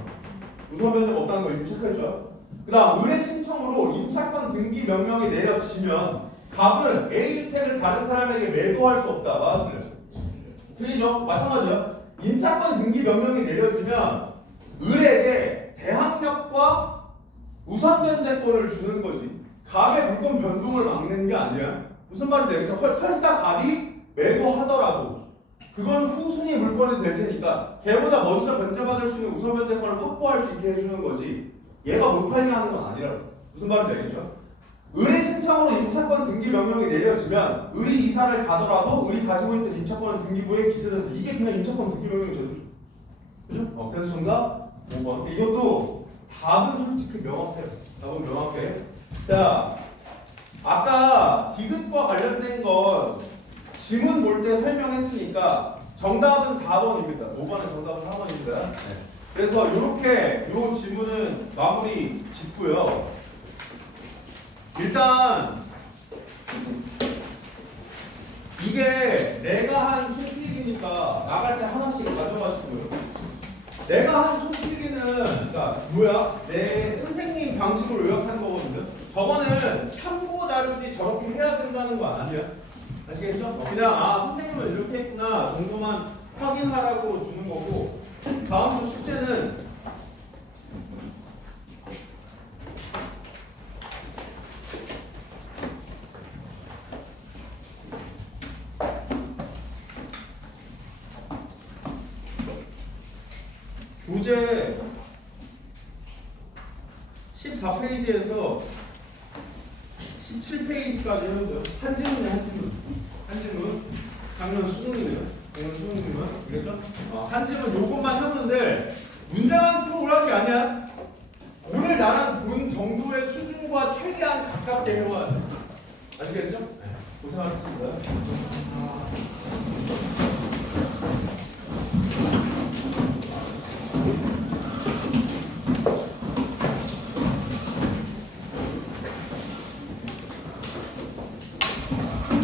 우선 변제가 없다는 거 이미 체크했죠. 그 다음 을의 신청으로 임차권 등기 명령이 내려지면 갑은 A주택을 다른 사람에게 매도할 수 없다. 맞아, 틀려? 틀리죠? 마찬가지야. 임차권 등기 명령이 내려지면 을에게 대항력과 우선 변제권을 주는 거지. 갑의 물권 변동을 막는 게 아니야. 무슨 말인지 알겠죠? 설사 갑이 매도하더라도 그건 후순위 물건이 될 테니까 걔보다 먼저 변제받을 수 있는 우선 변제권을 확보할 수 있게 해주는 거지 얘가 못 팔게 하는 건 아니라고. 무슨 말인지 알겠죠? 을의 신청으로 임차권 등기 명령이 내려지면 을이 이사를 가더라도 을이 가지고 있던 임차권은 등기부에 기재된다. 이게 그냥 임차권 등기 명령이 제도죠. 그죠? 그래서 정답 5번. 이것도 답은 솔직히 명확해요. 답은 명확해. 자, 아까 디귿과 관련된 건 지문 볼 때 설명했으니까 정답은 4번입니다. 5번의 정답은 4번입니다. 네. 그래서 이렇게 이 지문은 마무리 짓고요. 일단 이게 이게 내가 한 손필기니까 나갈 때 하나씩 가져가시고요. 내가 한 손필기는 그러니까 뭐야? 내 선생님 방식으로 요약하는 거거든요. 저거는 참고 자료지 저렇게 해야 된다는 거 아니야? 아시겠죠? 그냥 선생님은 이렇게 했구나 정도만 확인하라고 주는 거고, 다음 주 숙제는 교재 14페이지에서 17페이지까지 해보죠. 한 지문이야, 한 지문. 한 지문. 작년 수능이네요. 오늘 수능이면. 그랬죠? 한 지문 요것만 하는데 문장만 쓰고 올라간 게 아니야. 오늘 나랑 본 정도의 수준과 최대한 가깝게 해와야 돼. 아시겠죠? 네. 고생하셨습니다.